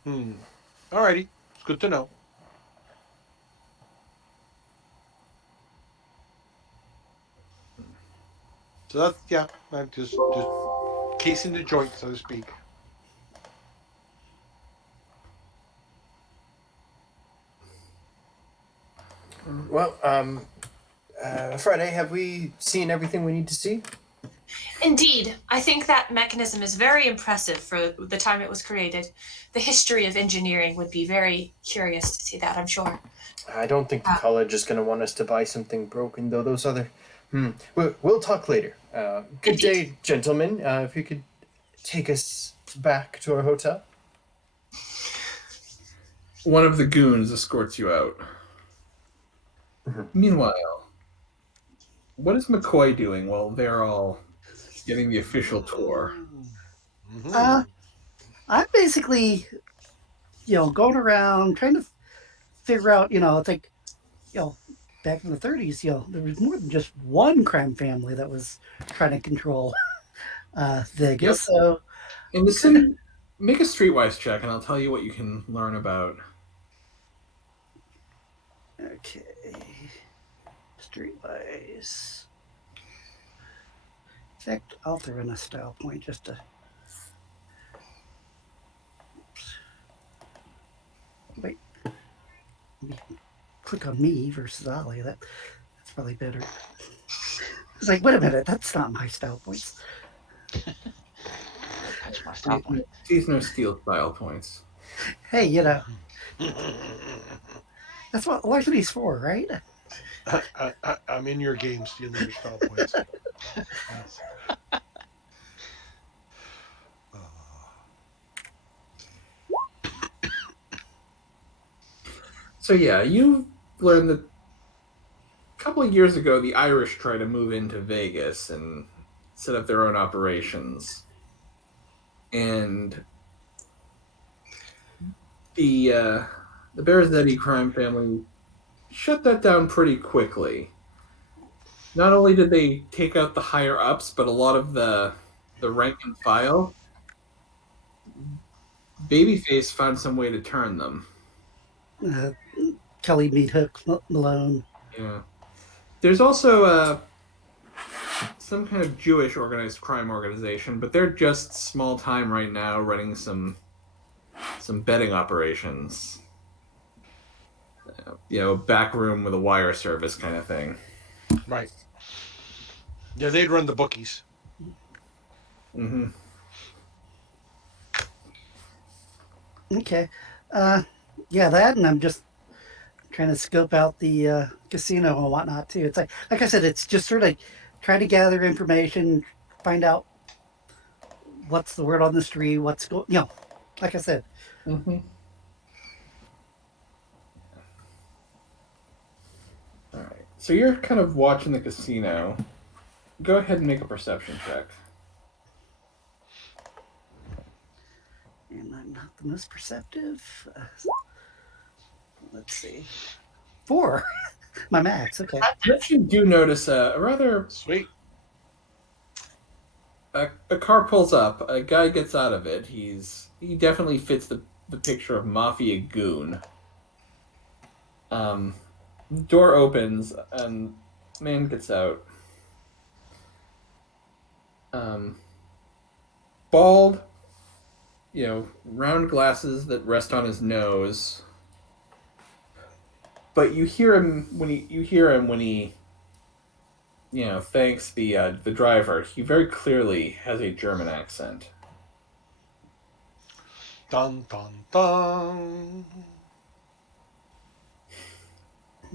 alrighty, it's good to know. So that's I'm just casing the joint, so to speak. Well, Friday, have we seen everything we need to see? Indeed, I think that mechanism is very impressive for the time it was created. The history of engineering would be very curious to see that, I'm sure. I don't think the college is going to want us to buy something broken, though. Those other... We'll talk later. Good day, gentlemen. If you could take us back to our hotel. One of the goons escorts you out. Meanwhile, what is McCoy doing while they're all getting the official tour? I'm basically, going around trying to figure out, it's like, back in the 30s, there was more than just one crime family that was trying to control Vegas. Yep. So, In the city, make a streetwise check, and I'll tell you what you can learn about. okay, streetwise. In fact, I'll throw in a style point just to. Oops. Wait. Click on me versus Ollie. That's probably better. It's like, wait a minute, that's not my style points. That's my style point. These no steal style points. Hey, that's what larceny's for, right? I'm in your game stealing your style points. Yes. So yeah, you learned that a couple of years ago, the Irish tried to move into Vegas and set up their own operations. And the Bearzetti crime family shut that down pretty quickly. Not only did they take out the higher ups, but a lot of the rank and file. Babyface found some way to turn them. Kelly Meat Hook Malone. Yeah. There's also some kind of Jewish organized crime organization, but they're just small time right now, running some betting operations. Back room with a wire service kind of thing. Right. Yeah, they'd run the bookies. Mm-hmm. Okay. That, and I'm just trying to scope out the casino and whatnot too. It's like I said, it's just sort of trying to gather information, find out what's the word on the street, what's going, like I said. Mm-hmm. All right. So you're kind of watching the casino. Go ahead and make a perception check. And I'm not the most perceptive. Let's see. 4. My max. Okay. But you do notice a rather Sweet. a car pulls up. A guy gets out of it. He definitely fits the picture of mafia goon. Door opens and man gets out. Bald, round glasses that rest on his nose. But you hear him when he thanks the driver. He very clearly has a German accent. Dun dun dun.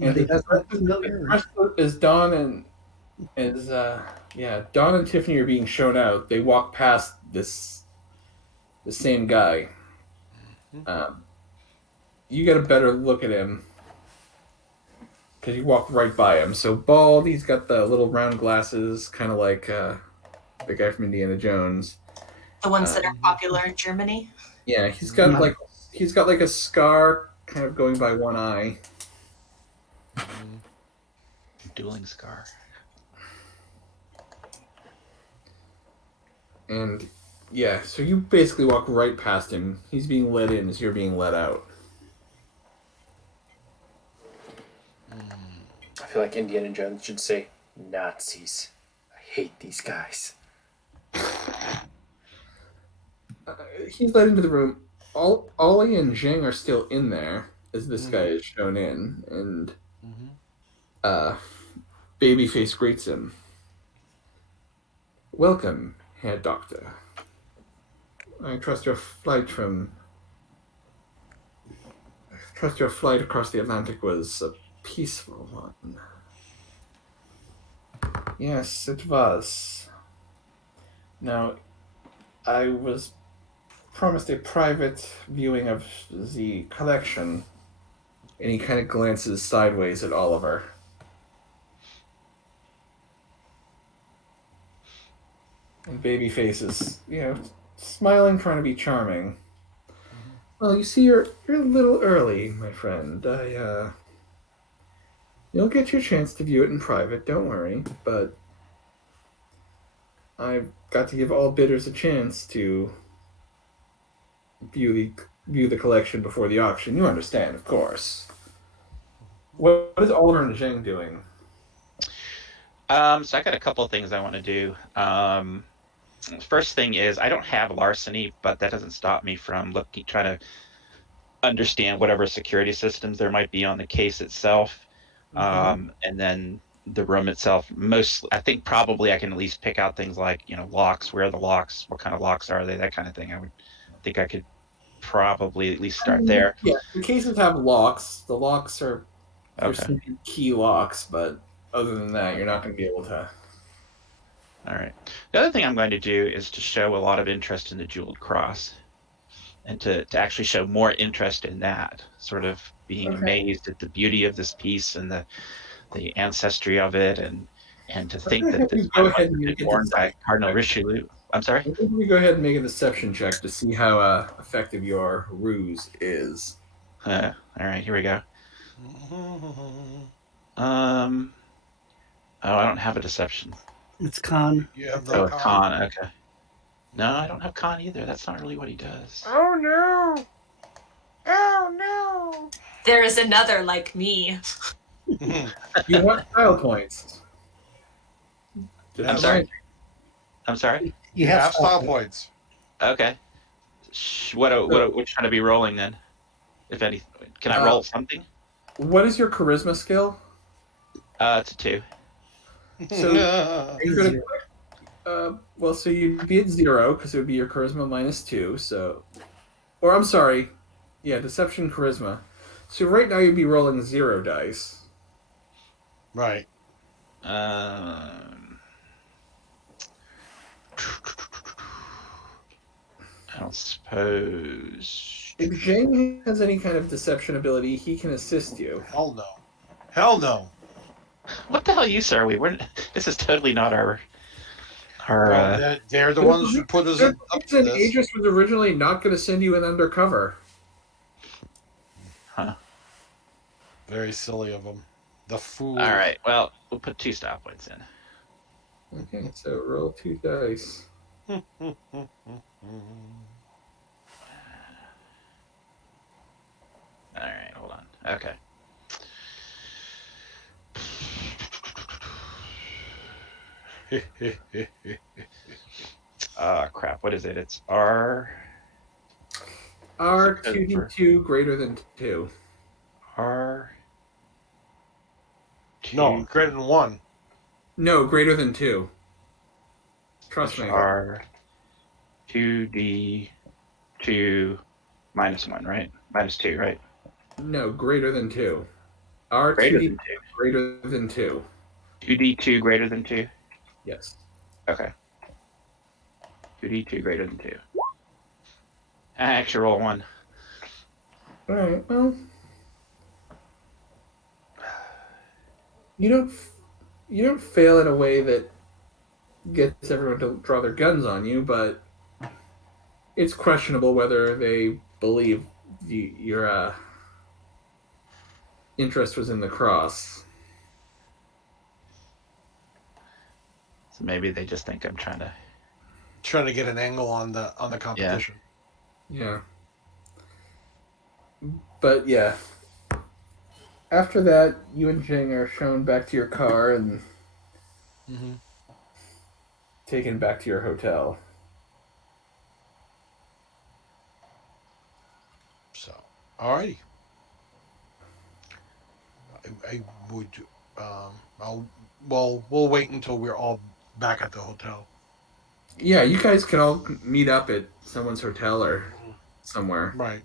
And They as look familiar. Dawn and Tiffany are being shown out, they walk past the same guy. You get a better look at him because you walk right by him. So bald, he's got the little round glasses, kind of like the guy from Indiana Jones. The ones that are popular in Germany. Yeah, he's got like a scar kind of going by one eye. Dueling scar. And yeah, so you basically walk right past him. He's being let in as you're being let out. I feel like Indiana Jones should say, Nazis. I hate these guys. He's let into the room. Ollie and Zheng are still in there as this guy is shown in, and Babyface greets him. Welcome, Herr Doctor. I trust your flight across the Atlantic was a peaceful one. Yes, it was. Now, I was promised a private viewing of the collection, and he kind of glances sideways at Oliver. And Babyface is, smiling, trying to be charming. Well, you see, you're a little early, my friend. You'll get your chance to view it in private, don't worry, but I've got to give all bidders a chance to view the collection before the auction. You understand, of course. What is Oliver and Zheng doing? So I got a couple of things I want to do. First thing is I don't have larceny, but that doesn't stop me from trying to understand whatever security systems there might be on the case itself. And then the room itself. I think probably I can at least pick out things like, locks, where are the locks, what kind of locks are they, that kind of thing. I would think I could probably at least start there. Yeah, the cases have locks. The locks are Okay. key locks, but other than that, you're not going to be able to. All right. The other thing I'm going to do is to show a lot of interest in the jeweled cross, and to actually show more interest in that, sort of being amazed at the beauty of this piece and the ancestry of it, and to think that this Go might ahead have and been make a worn by deception Cardinal check. Richelieu. I'm sorry? Let me go ahead and make a deception check to see how effective your ruse is. All right, here we go. I don't have a deception. It's con. You have no con. Okay. No, I don't have con either. That's not really what he does. Oh no! Oh no! There is another like me. You want style points. I'm sorry. I'm sorry. You have style points. Okay. What should I be rolling then? If any, can I roll something? What is your charisma skill? It's a 2. So you're gonna, so you'd be at 0 because it would be your charisma -2. So, or I'm sorry, yeah, deception charisma. So right now you'd be rolling 0 dice. Right. I don't suppose. If Zheng has any kind of deception ability, he can assist you. Hell no. Hell no. What the hell use are we? This is totally not our. They're the ones who put us up to this. Adrian was originally not going to send you in undercover. Huh. Very silly of them. The fool. All right. Well, we'll put 2 style points in. Okay, so roll 2 dice. All right, hold on. Okay. Crap. What is it? It's R. Are 2d2 greater than 2? R. No, greater than 1. No, greater than 2. Trust me. R. 2d2 minus 1, right? Minus 2, right? No, greater than 2. Are Greater 2d2 than 2. greater than 2? 2d2 greater than 2? Yes. Okay. 2d2 greater than 2. I actually roll 1. Alright, well. You don't fail in a way that gets everyone to draw their guns on you, but it's questionable whether they believe your interest was in the cross. So maybe they just think I'm trying to. Trying to get an angle on the competition. Yeah. But yeah. After that, you and Zheng are shown back to your car and taken back to your hotel. So, alrighty. I would. We'll wait until we're all back at the hotel. Yeah, you guys can all meet up at someone's hotel or somewhere. Right.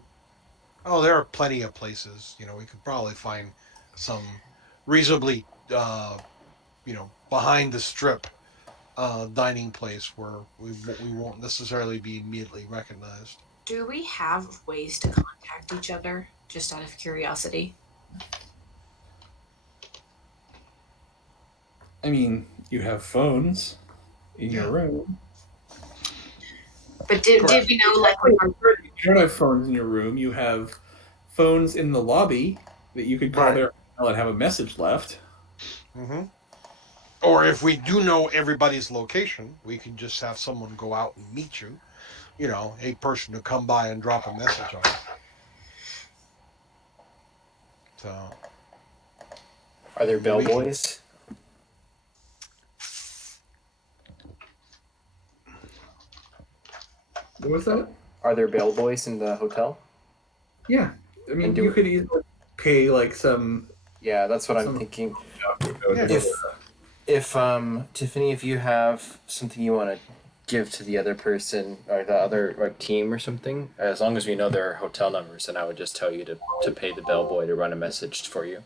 Oh, there are plenty of places. We could probably find some reasonably, behind the strip, dining place where we won't necessarily be immediately recognized. Do we have ways to contact each other, just out of curiosity? I mean, you have phones in your room. But did we know, like, You don't have phones in your room. You have phones in the lobby that you could call their hotel and have a message left. Mm-hmm. Or if we do know everybody's location, we can just have someone go out and meet you. A person to come by and drop a message on it. So, Are there bellboys? What was that? Are there bellboys in the hotel? Yeah. I mean, And you could easily pay like some... Yeah, that's what I'm thinking. Yeah. If Tiffany, if you have something you want to give to the other person or the other team or something, as long as we know their hotel numbers, then I would just tell you to pay the bellboy to run a message for you.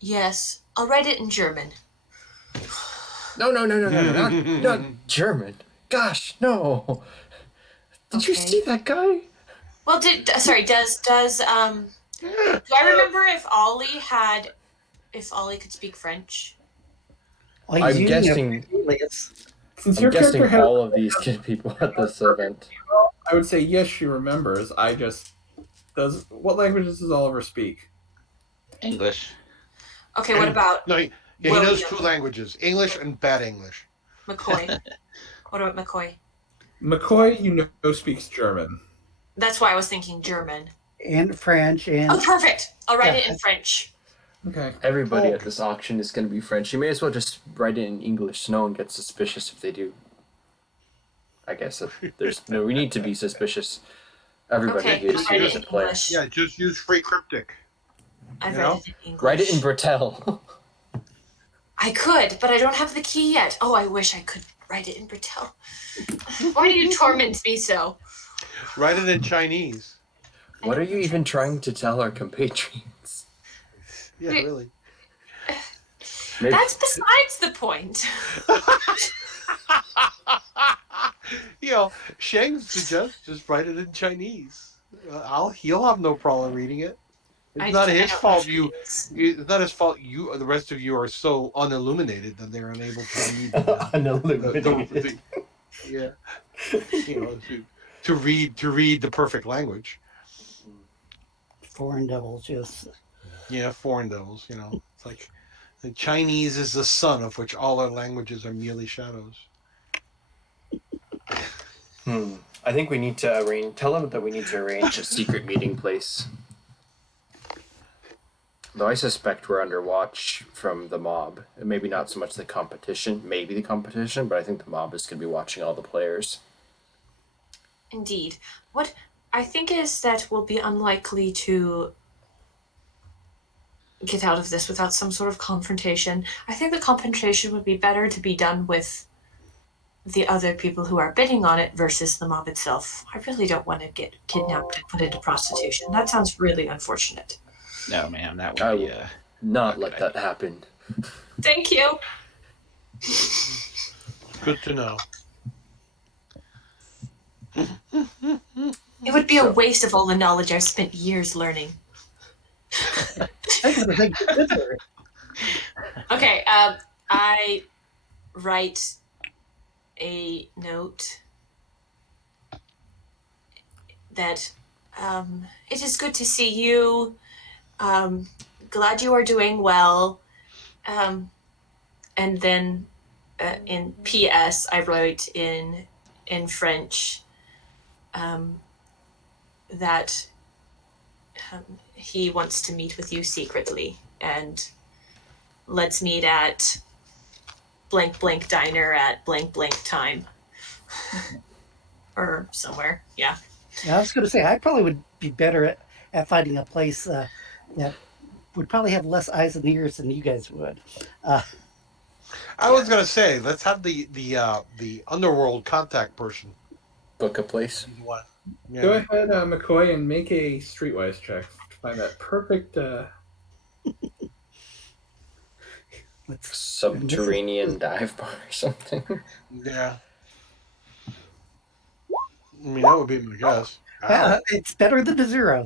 Yes, I'll write it in German. No, not German. Gosh, no. Did you see that guy? Well, does do I remember if Ollie could speak French? Well, I'm he's using guessing. alias. Since I'm your character guessing has all of these people at this event. I would say yes, she remembers. What languages does Oliver speak? English. Okay, what about No, he knows 2 languages: English and bad English. McCoy? What about McCoy? McCoy, speaks German. That's why I was thinking German. And French and... Oh, perfect! I'll write it in French. Okay. Everybody at this auction is going to be French. You may as well just write it in English so no one gets suspicious if they do. I guess we need to be suspicious. Everybody Okay, is here as a player. English. Yeah, just use free cryptic. I read it in English. Write it in Bretel. I could, but I don't have the key yet. Oh, I wish I could write it in Bretel. Why do you torment me so? Write it in Chinese. What are you even trying to tell our compatriots? Yeah, really. Maybe, That's besides the point. Zheng suggests just write it in Chinese. He'll have no problem reading it. It's not his fault. It's not his fault. The rest of you are so unilluminated that they're unable to read. Unilluminated. Yeah, to read the perfect language. Foreign devils, just... Yeah, foreign devils. It's like the Chinese is the sun of which all our languages are merely shadows. I think we need to arrange. Tell them that we need to arrange a secret meeting place. Though I suspect we're under watch from the mob. Maybe not so much the competition, maybe the competition, but I think the mob is going to be watching all the players. Indeed. What I think is that we'll be unlikely to get out of this without some sort of confrontation. I think the confrontation would be better to be done with the other people who are bidding on it versus the mob itself. I really don't want to get kidnapped and put into prostitution. That sounds really unfortunate. No, ma'am, that I would be will not let that happen. Thank you. Good to know. It would be a waste of all the knowledge I've spent years learning. That's what I think it is. Okay, I write a note that it is good to see you. Glad you are doing well. And then in PS, I wrote in French that he wants to meet with you secretly, and let's meet at blank blank diner at blank blank time. Or somewhere, yeah. Yeah, I was going to say, I probably would be better at finding a place that would probably have less eyes and ears than you guys would. I was gonna say, let's have the underworld contact person. Book a place. What? Yeah. Go ahead, McCoy, and make a streetwise check to find that perfect. Let's, Subterranean dive bar or something. Yeah. I mean, that would be my guess. it's better than a 0.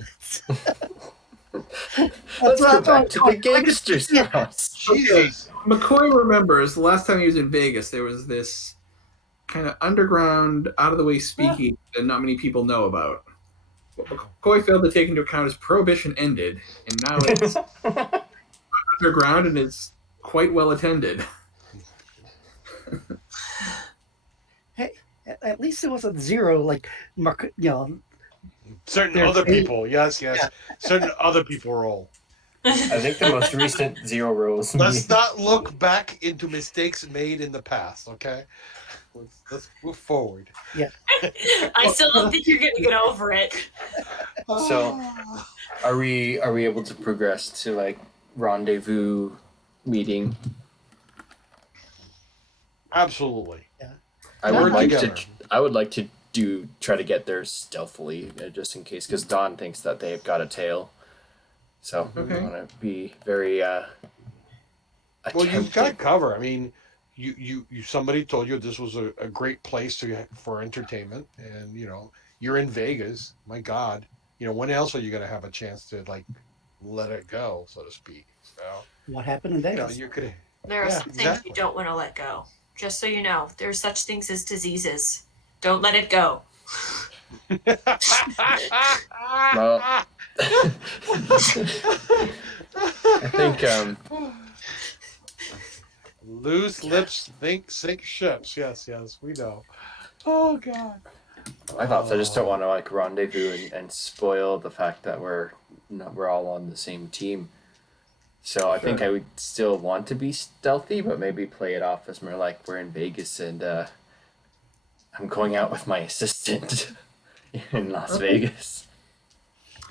Let's go back to the going. gangster's house. Jesus. McCoy remembers the last time he was in Vegas, there was this kind of underground, out of the way speaking that not many people know about. What McCoy failed to take into account is Prohibition ended, and now it's underground and it's quite well attended. Hey, at least it wasn't 0, like, Certain There's other 8. people, yes. Certain other people roll. I think the most recent 0 rolls. Let's not look back into mistakes made in the past, okay? Let's move forward. I still don't think you're gonna get over it. So, are we able to progress to like rendezvous meeting? Absolutely. I Work would like together. to. I would like to try to get there stealthily, just in case, because Don thinks that they've got a tail. So Okay. I want to be very. Well, you've got attentive. cover. I mean, you somebody told you this was a great place for entertainment, and you're in Vegas. My God, when else are you going to have a chance to like let it go, so to speak? So what happened in Vegas? you could. There are Yeah, some things exactly. you don't want to let go. Just so you know, there's such things as diseases. Don't let it go. Well, I think Loose lips sink ships. Yes, we know. Oh God. I just don't want to like rendezvous and spoil the fact that we're all on the same team. So I think I would still want to be stealthy, but maybe play it off as more like we're in Vegas and I'm going out with my assistant in Las Vegas.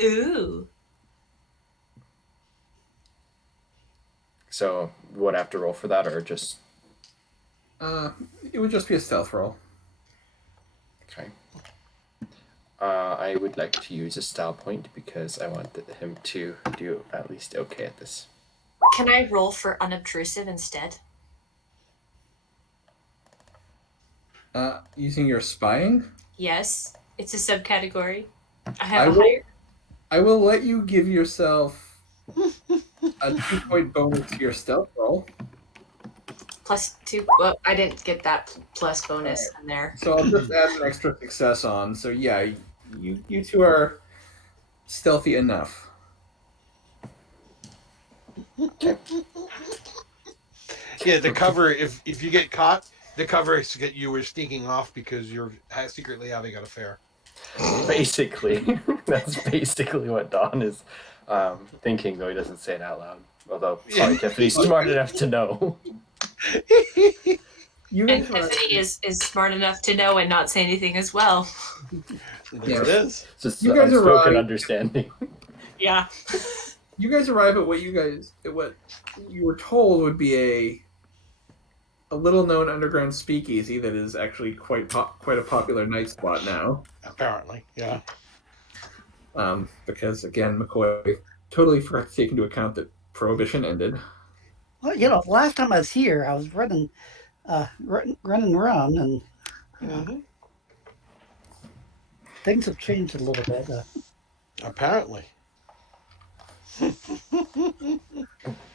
Ooh. So would I have to roll for that, or just It would just be a stealth roll. okay? I would like to use a style point because I want him to do at least okay at this. Can I roll for unobtrusive instead? Using your spying, Yes. It's a subcategory. I I have a will- higher. I will let you give yourself a 2-point bonus to your stealth roll. +2. Well, I didn't get that plus bonus in there. So I'll just add an extra success on. So yeah, you two are stealthy enough. Yeah, the cover. If you get caught, the cover is that you were sneaking off because you're secretly having an affair. Basically, that's basically what Don is Thinking, though he doesn't say it out loud. Although, probably Tiffany's smart enough to know. You And guys arrive. Tiffany is smart enough to know and not say anything as well. There it is. It's just You guys unspoken arrive. understanding. Yeah. You guys arrive at what you were told would be a little known underground speakeasy that is actually quite a popular night spot now. Apparently, yeah. Because again, McCoy totally forgot to take into account that Prohibition ended. Well, last time I was here, I was running, run, and Mm-hmm. things have changed a little bit. Apparently.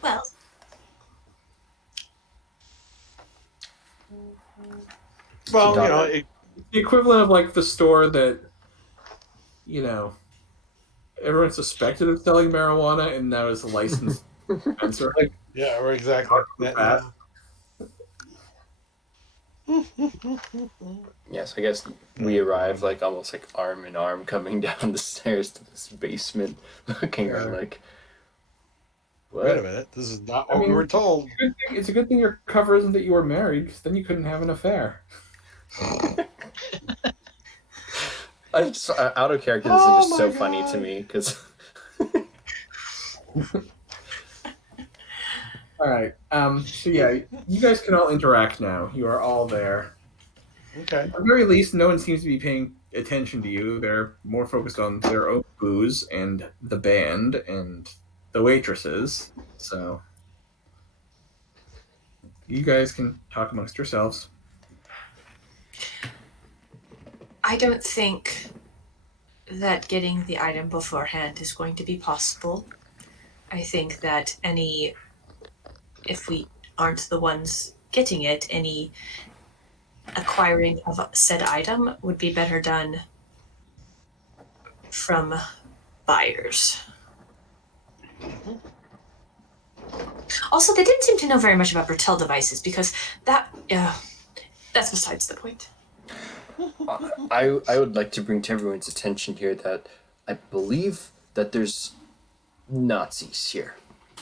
Well, Well, Donna. The equivalent of like the store that, everyone suspected of selling marijuana and now is a licensed dispenser. yeah, right, exactly. That. Yes, I guess we arrive like almost like arm in arm coming down the stairs to this basement, looking around like, what? Wait a minute. This is not what I mean, we were told. It's a good thing your cover isn't that you were married, because then you couldn't have an affair. I just, out of character, this Oh is just so my funny to God. me because All right. So yeah, you guys can all interact now. You are all there. Okay. At the very least, no one seems to be paying attention to you. They're more focused on their own booze and the band and the waitresses. So you guys can talk amongst yourselves. I don't think that getting the item beforehand is going to be possible. I think that if we aren't the ones getting it, any acquiring of said item would be better done from buyers. Also, they didn't seem to know very much about Bertel devices because that's besides the point. I would like to bring to everyone's attention here that I believe that there's Nazis here.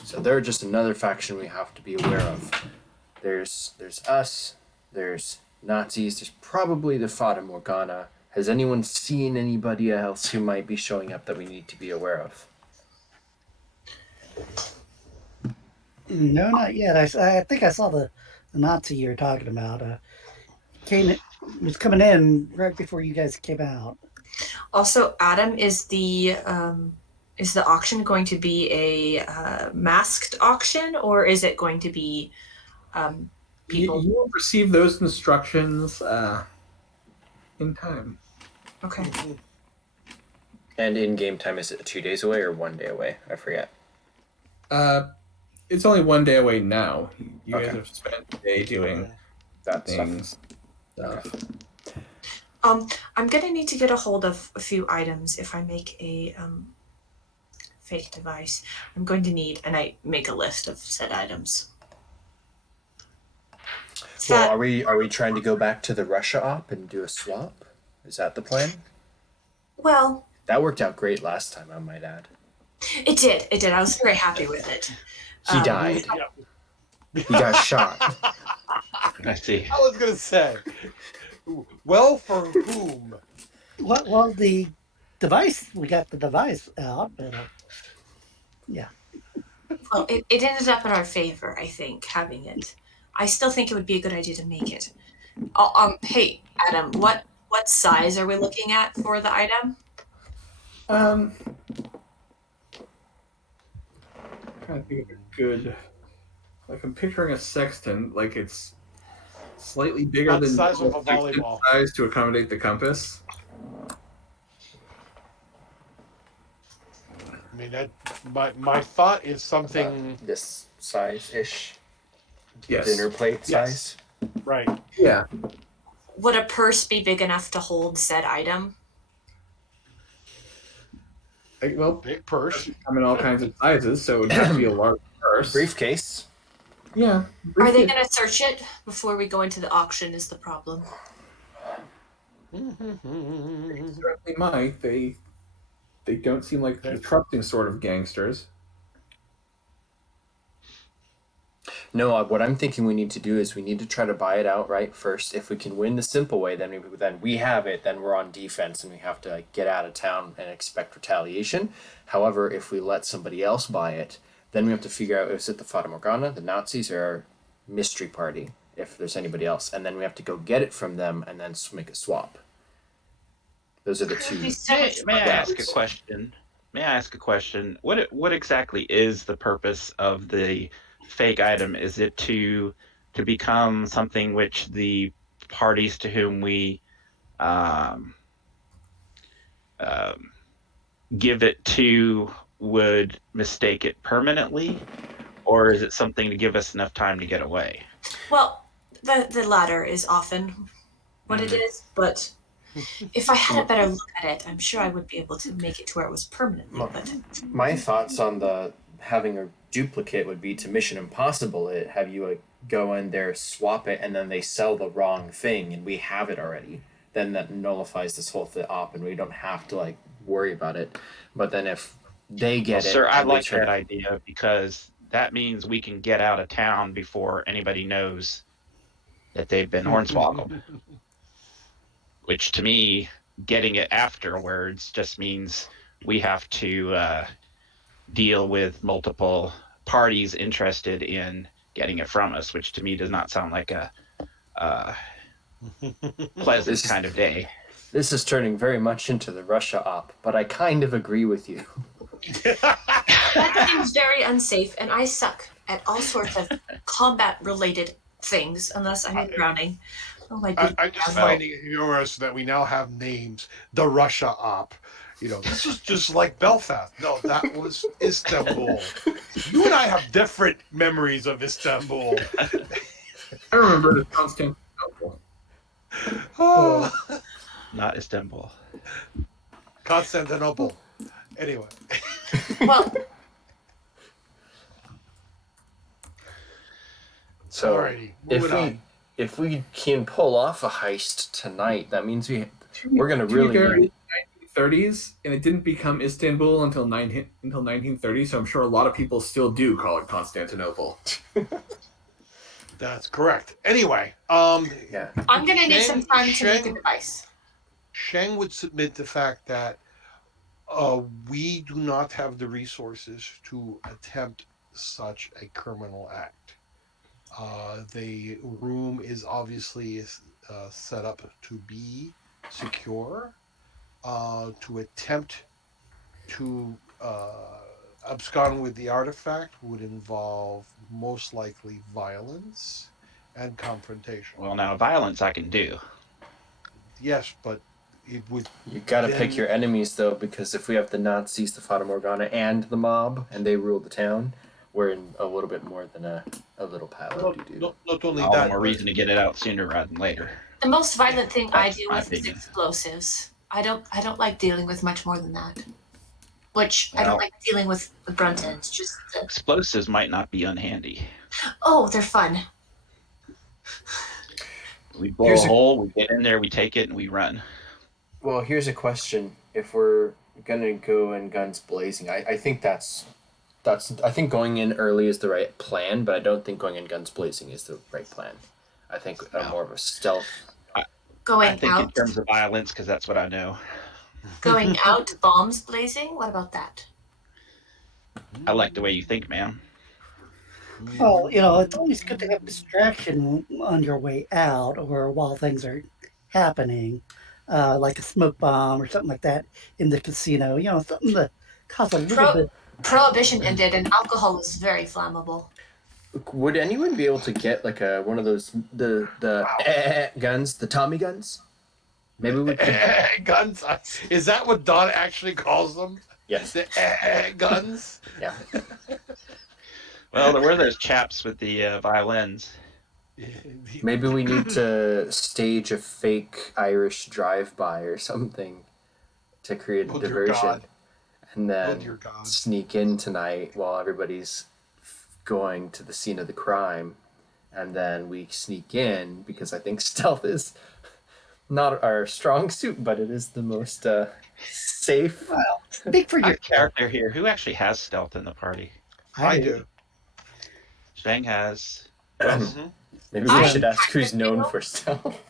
So they're just another faction we have to be aware of. There's us, there's Nazis, there's probably the Fata Morgana. Has anyone seen anybody else who might be showing up that we need to be aware of? No, not yet. I think I saw the Nazi you're talking about. Was coming in right before you guys came out. Also, Adam, is the auction going to be a masked auction, or is it going to be people? You will receive those instructions in time. Okay. And in game time, is it 2 days away or 1 day away? I forget. It's only 1 day away now. You guys Okay. have spent the day doing That stuff. things. Stuff. I'm gonna need to get a hold of a few items if I make a fake device. I'm going to need, and I make a list of said items. Well, are we trying to go back to the Russia op and do a swap? Is that the plan? Well, That worked out great last time, I might add. it did. It did. I was very happy with it. He died. He got shot. I see. I was gonna say. Well, for whom? Well, the device, we got the device out, but Well, it ended up in our favor, I think, having it. I still think it would be a good idea to make it. Hey, Adam, what size are we looking at for the item? Trying to think of a good. Like I'm picturing a sextant, like it's slightly bigger About the than size of a normal sextant volleyball. size to accommodate the compass. I mean, that my thought is something This size-ish. Yes. Dinner plate Yes. size. right. Yeah. Would a purse be big enough to hold said item? Well, Big purse. come in all kinds of sizes, so it would have to be a large purse. Briefcase. Yeah. Are they briefcase. going to search it before we go into the auction? Is the problem? Certainly might. They They don't seem like the trusting sort of gangsters. No, what I'm thinking we need to do is we need to try to buy it outright first. If we can win the simple way, then we have it. Then we're on defense and we have to like, get out of town and expect retaliation. However, if we let somebody else buy it, then we have to figure out is it the Fata Morgana, the Nazis, or our mystery party, if there's anybody else, and then we have to go get it from them and then make a swap. Those are the two. May I ask a question? May I ask a question? What exactly is the purpose of the fake item? Is it to become something which the parties to whom we give it to would mistake it permanently, or is it something to give us enough time to get away? Well, the latter is often what it is, but if I had a better look at it, I'm sure I would be able to make it to where it was permanently. But My thoughts on the having a duplicate would be to Mission Impossible it, have you like go in there, swap it, and then they sell the wrong thing and we have it already. Then that nullifies this whole thing up and we don't have to like worry about it. But then if they get it, Sir, I and like try- that idea because that means we can get out of town before anybody knows that they've been hornswoggled. Which to me, getting it afterwards just means we have to deal with multiple parties interested in getting it from us, which to me does not sound like a pleasant kind of day. This is turning very much into the Russia op, but I kind of agree with you. that seems very unsafe, and I suck at all sorts of combat-related things, unless I'm drowning. Oh my goodness! I'm just finding it humorous that we now have names. The Russia op. You know, this is just like Belfast. No, that was Istanbul. You and I have different memories of Istanbul. I remember it as Constantinople. Oh. Not Istanbul. Constantinople. Anyway. Well, So Alrighty, moving on. if we can pull off a heist tonight, that means we're gonna really need 1930s, and it didn't become Istanbul until 1930. So I'm sure a lot of people still do call it Constantinople. That's correct. Anyway, yeah. I'm gonna need some time to make a Zheng- device. Zheng would submit the fact that we do not have the resources to attempt such a criminal act. The room is obviously set up to be secure. To attempt to abscond with the artifact would involve most likely violence and confrontation. Well, now violence I can do. Yes, but it would. You gotta then- pick your enemies though, because if we have the Nazis, the Fata Morgana, and the mob, and they rule the town, we're in a little bit more than a little pile of doo-doo. Not only All the that, more but reason to get it out sooner rather than later. The most violent thing I That's deal my with is opinion. explosives. I don't like dealing with much more than that. Which I don't Well- like dealing with the brunt ends. Just Explosives might not be unhandy. they're fun. We blow Here's a a- hole, we get in there, we take it, and we run. Well, here's a question: if we're gonna go in guns blazing, I think I think going in early is the right plan, but I don't think going in guns blazing is the right plan. I think No. more of a stealth. Going I think in out, terms of violence, because that's what I know. going out, bombs blazing. What about that? I like the way you think, man. Well, it's always good to have distraction on your way out or while things are happening, like a smoke bomb or something like that in the casino. Something to cause a little bit. Prohibition ended, and alcohol is very flammable. Would anyone be able to get like one of those the guns, the Tommy guns? Maybe we could. guns. Is that what Don actually calls them? Yes. The guns. Yeah. Well, there were those chaps with the violins. Maybe we need to stage a fake Irish drive-by or something to create a Oh, dear diversion, God. and Oh then dear God. sneak in tonight while everybody's going to the scene of the crime, and then we sneak in because I think stealth is not our strong suit, but it is the most safe. Speak for Our your character here. Who actually has stealth in the party? I do. Zheng has. Mhm. Maybe we I should ask who's kind of known do. for stealth.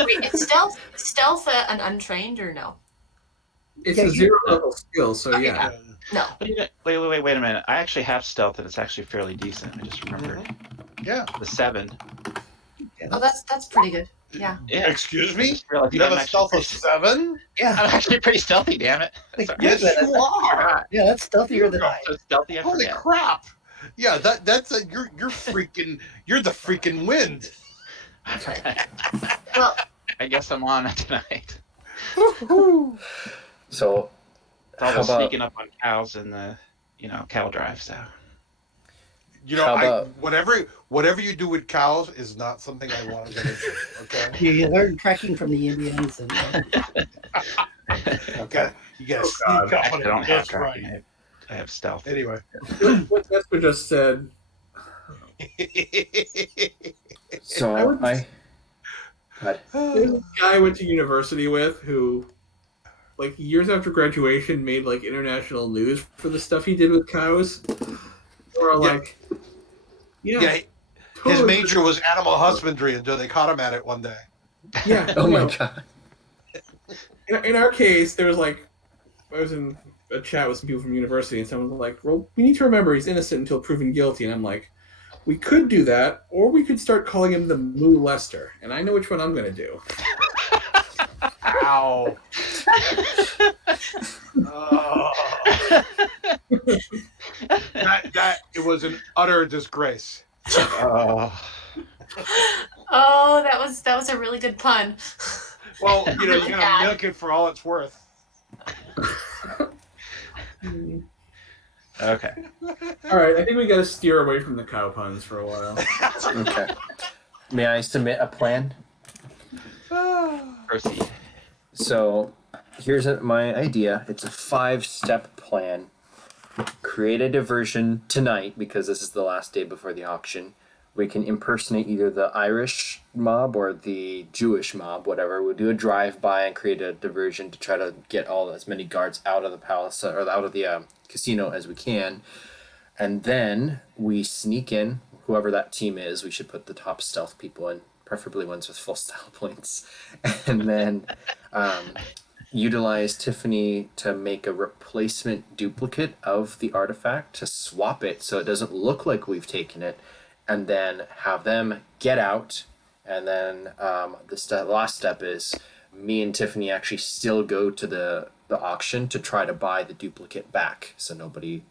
Wait, is stealth an untrained or no? It's Yeah, a you- 0 level skill, so Okay, yeah. No. Wait a minute. I actually have stealth, and it's actually fairly decent. I just remembered Yeah. the 7. Oh, that's pretty good. Yeah. Yeah. Excuse I me? just realized You have I'm a actually stealth of pretty- 7? Yeah, I'm actually pretty stealthy. Damn it! Like, Sorry. Yes, Yeah, you are. yeah, that's stealthier than I. So stealthy. I Holy forget. crap! Yeah, that's a you're freaking you're the freaking wind. Well, I guess I'm on tonight. So, It's all How the about- sneaking up on cows in the, cow drive. So You know, How about- whatever you do with cows is not something I want to get into. Okay. You learn tracking from the Indians, and Okay. You gotta Oh, sneak God. up actually, on I don't it. have That's tracking. right. I have stealth. Anyway. What Nestor just said, so I would- I. God. there's a guy I went to university with who, like, years after graduation, made, like, international news for the stuff he did with cows. Or, Yeah. like, yeah. Yeah, his totally- major was animal husbandry until they caught him at it one day. Yeah. Oh my no. god. In our case, there was, like, I was in a chat with some people from university, and someone was like, well, we need to remember he's innocent until proven guilty. And I'm like, we could do that, or we could start calling him the Moo Lester. And I know which one I'm going to do. Ow. Oh. that it was an utter disgrace. Oh, oh, that was a really good pun. Well, you Really gotta bad. milk it for all it's worth. okay. All right, I think we got to steer away from the cow puns for a while. Okay. May I submit a plan? Proceed. So, here's my idea. It's a 5-step plan. Create a diversion tonight because this is the last day before the auction. We can impersonate either the Irish mob or the Jewish mob, whatever. We'll do a drive-by and create a diversion to try to get as many guards out of the palace or out of the casino as we can. And then we sneak in, whoever that team is. We should put the top stealth people in, preferably ones with full style points. And then utilize Tiffany to make a replacement duplicate of the artifact to swap it so it doesn't look like we've taken it, and then have them get out. And then the last step is me and Tiffany actually still go to the auction to try to buy the duplicate back so nobody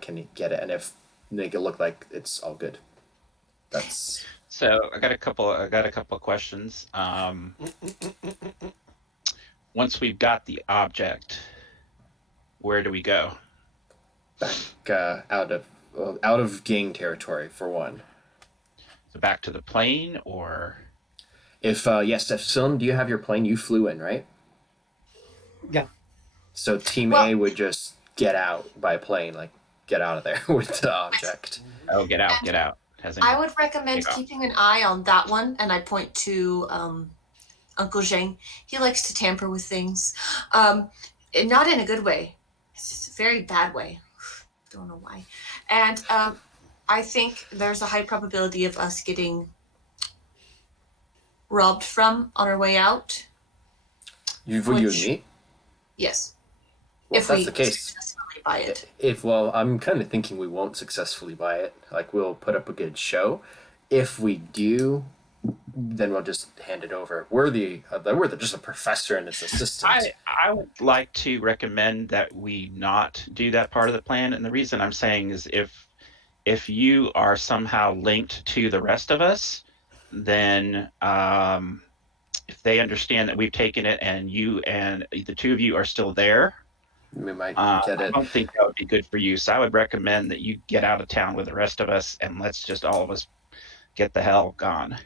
can get it, and if make it look like it's all good. That's So I got a couple of questions. Once we've got the object, where do we go? back out of gang territory for one. So back to the plane, or If Sim, do you have your plane? You flew in, right? Yeah. So Team A would just get out by plane, like get out of there with the object. get out. Hasn't I would recommend Take off. keeping an eye on that one, and I point to Uncle Zheng. He likes to tamper with things, not in a good way. It's just a very bad way. Don't know why. And I think there's a high probability of us getting robbed from on our way out. You and Which- me? Yes, Well, if if that's we the case, successfully buy it. I'm kind of thinking we won't successfully buy it. Like we'll put up a good show. If we do, then we'll just hand it over. We're just a professor and his assistant. I would like to recommend that we not do that part of the plan, and the reason I'm saying is if you are somehow linked to the rest of us, then if they understand that we've taken it and you and the two of you are still there, We might get I it. don't think that would be good for you. So I would recommend that you get out of town with the rest of us, and let's just all of us get the hell gone.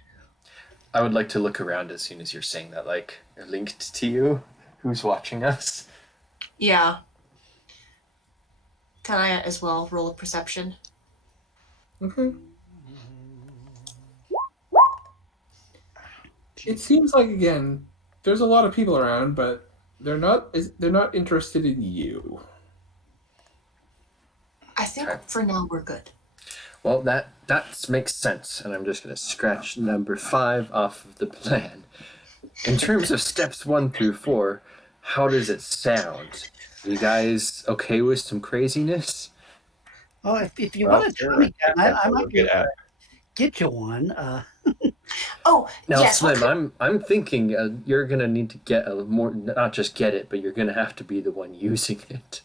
I would like to look around as soon as you're saying that, like, linked to you. Who's watching us? Yeah. Can I as well roll a perception? Okay. It seems like, again, there's a lot of people around, but they're not interested in you. I think Okay. for now we're good. Well, that makes sense, and I'm just going to scratch number 5 off of the plan. In terms of steps 1 through 4, how does it sound? You guys okay with some craziness? Well, if you Well, want a sure. Tommy gun, That's I what might we'll be able get at. to get you one. Oh, Now, yes. Slim, I'm thinking you're gonna need to get a more, not just get it, but you're gonna have to be the one using it.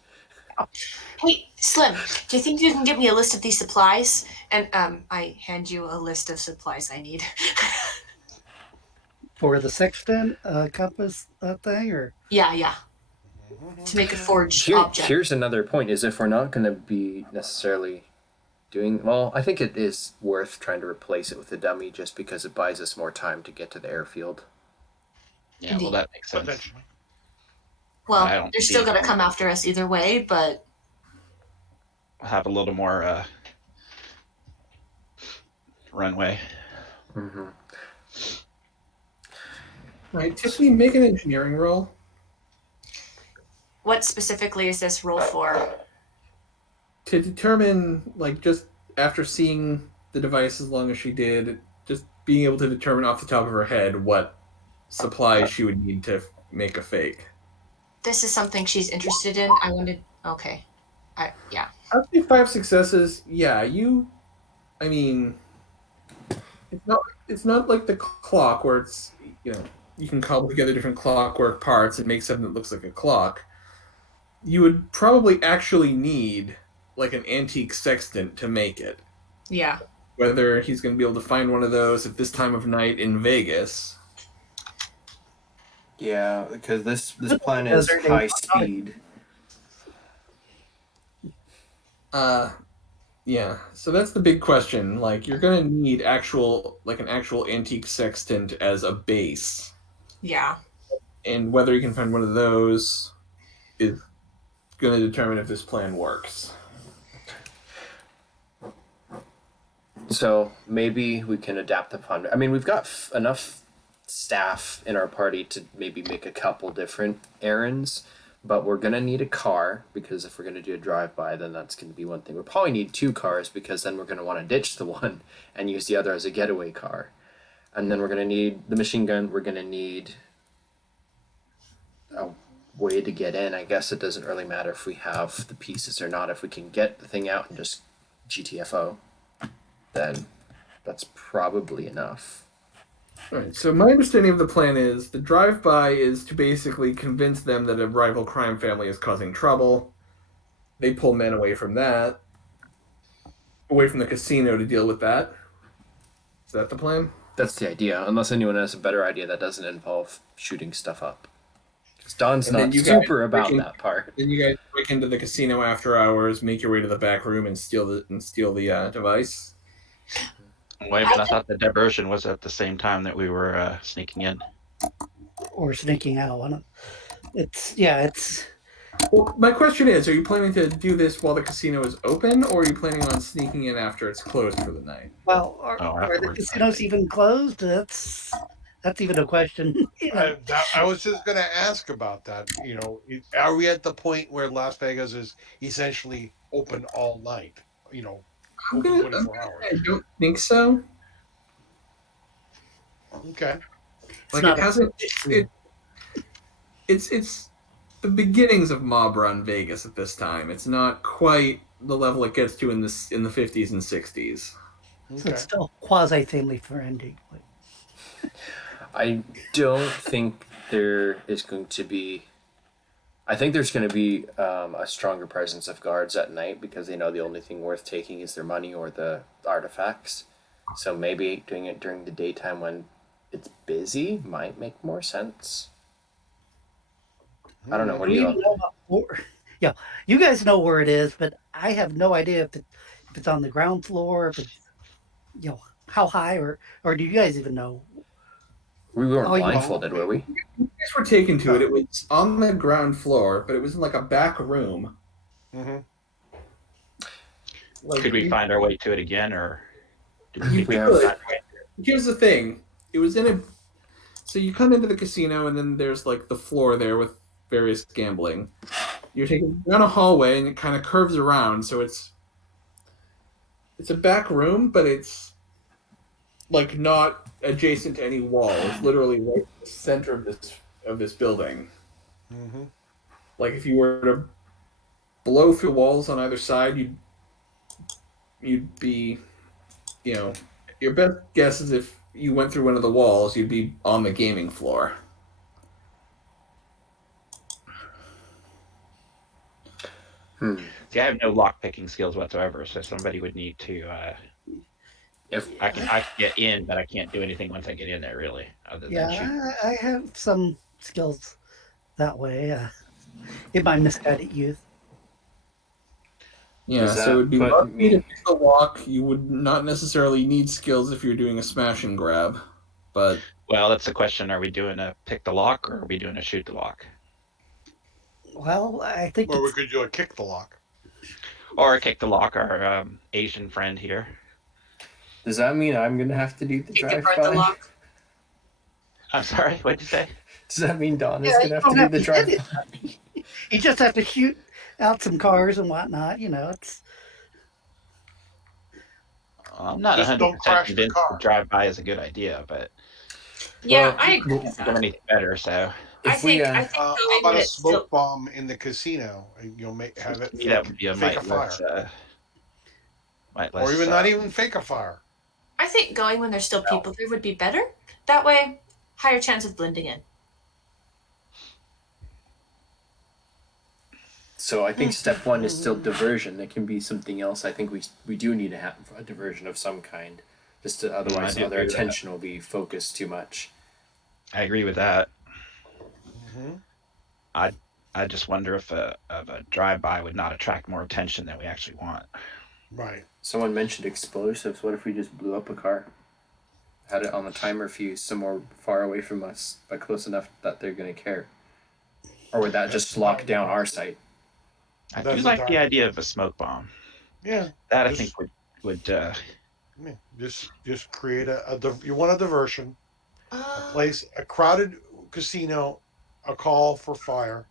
Hey, Slim, do you think you can get me a list of these supplies? And I hand you a list of supplies I need. For the sextant compass thing, or Yeah. To make a forged object. Here's another point: is if we're not gonna be necessarily doing well, I think it is worth trying to replace it with a dummy, just because it buys us more time to get to the airfield. Yeah, well, Indeed. that makes sense. Potentially. I Well, don't they're still see- gonna come after us either way, but Have a little more runway. Mm-hmm. Right, Tiffany, make an engineering roll. what specifically is this roll for? To determine, like, just after seeing the device as long as she did, just being able to determine off the top of her head what supplies she would need to make a fake. This is something she's interested in. I wanted. Okay. Yeah. I'd say 5 successes. Yeah, I mean, it's not like the clock where it's, you can cobble together different clockwork parts and make something that looks like a clock. You would probably actually need like an antique sextant to make it. Yeah. Whether he's going to be able to find one of those at this time of night in Vegas. Yeah, because this plan is high speed. Yeah. So that's the big question. Like, you're going to need an actual antique sextant as a base. Yeah. And whether you can find one of those is going to determine if this plan works. So maybe we can adapt upon. I mean, we've got enough staff in our party to maybe make a couple different errands, but we're gonna need a car, because if we're gonna do a drive-by, then that's gonna be one thing. We'll probably need 2 cars, because then we're gonna want to ditch the one and use the other as a getaway car. And then we're gonna need the machine gun. We're gonna need a way to get in. I guess it doesn't really matter if we have the pieces or not. If we can get the thing out and just GTFO, then that's probably enough. All right, so my understanding of the plan is the drive-by is to basically convince them that a rival crime family is causing trouble. They pull men away from that, away from the casino to deal with that. Is that the plan? That's the idea, unless anyone has a better idea that doesn't involve shooting stuff up. Because Don's And then not you guys super about break in- that part. Then you guys break into the casino after hours, make your way to the back room, and steal the device. Wait a minute, I thought the diversion was at the same time that we were sneaking in. or sneaking out. One of- It's Well, my question is: are you planning to do this while the casino is open, or are you planning on sneaking in after it's closed for the night? well, are the Afterwards. casinos even closed? That's even a question. I was just going to ask about that. Are we at the point where Las Vegas is essentially open all night? I'm Open gonna 24 hours. I don't think so. Okay. Like, not it hasn't. It's the beginnings of mob run Vegas at this time. It's not quite the level it gets to in the 50s and 60s. So it's still quasi family friendly. I don't think there is going to be. I think there's going to be a stronger presence of guards at night, because they know the only thing worth taking is their money or the artifacts. So maybe doing it during the daytime when it's busy might make more sense. I don't know. What do you? Yeah, you guys know where it is, but I have no idea if it's on the ground floor, if it's how high, or do you guys even know? We weren't Oh, you- blindfolded, were we? You guys were taken to it. It was on the ground floor, but it was in like a back room. Mm-hmm. Like, Could we find our way to it again, or do we You think we could. have? Here's the thing: it was in a. So you come into the casino, and then there's like the floor there with various gambling. You're taken down a hallway, and it kind of curves around. So it's a back room, but it's like not adjacent to any wall. It's literally right in the center of this building. Mm-hmm. Like if you were to blow through walls on either side, you'd be, you know, your best guess is if you went through one of the walls, you'd be on the gaming floor. See, I have no lock picking skills whatsoever, so somebody would need to. If I can get in, but I can't do anything once I get in there, really, other than shoot. Yeah, I have some skills that way in my misguided youth. Yeah, Does so it would be that put lucky to me- pick the lock. You would not necessarily need skills if you're doing a smash and grab, but Well, that's the question: are we doing a pick the lock, or are we doing a shoot the lock, Well, I think Or we it's, could do a kick the lock. or a kick the lock? Our Asian friend here. Does that mean I'm gonna have to do the Take drive apart the by? lock. I'm sorry. What'd you say? Does that mean Don is Yeah, gonna you have don't to do have the to drive hit by? you just have to shoot out some cars and whatnot. It's I'm not Just 100% don't crash the convinced car. the drive by is a good idea, but Yeah, Well, I agree well, with I don't that. anything better. So I If we, think I think How going about when a it's smoke still bomb in the casino? You'll have it to me, that would fake, be a fake a might fire, or less. even not even fake a fire. I think going when there's still people there would be better. That way, higher chance of blending in. So I think step one is still diversion. It can be something else. I think we do need to have a diversion of some kind, just to, otherwise I do their agree with that. attention will be focused too much. I agree with that. Mm-hmm. I just wonder if a drive by would not attract more attention than we actually want. Right. Someone mentioned explosives. What if we just blew up a car? Had it on the timer fuse somewhere far away from us, but close enough that they're gonna care? Or would that just lock down our site? I That's do the like the time. idea of a smoke bomb. Yeah. That I Just- think would Yeah. Just create you want a diversion. A place, a crowded casino, a call for fire.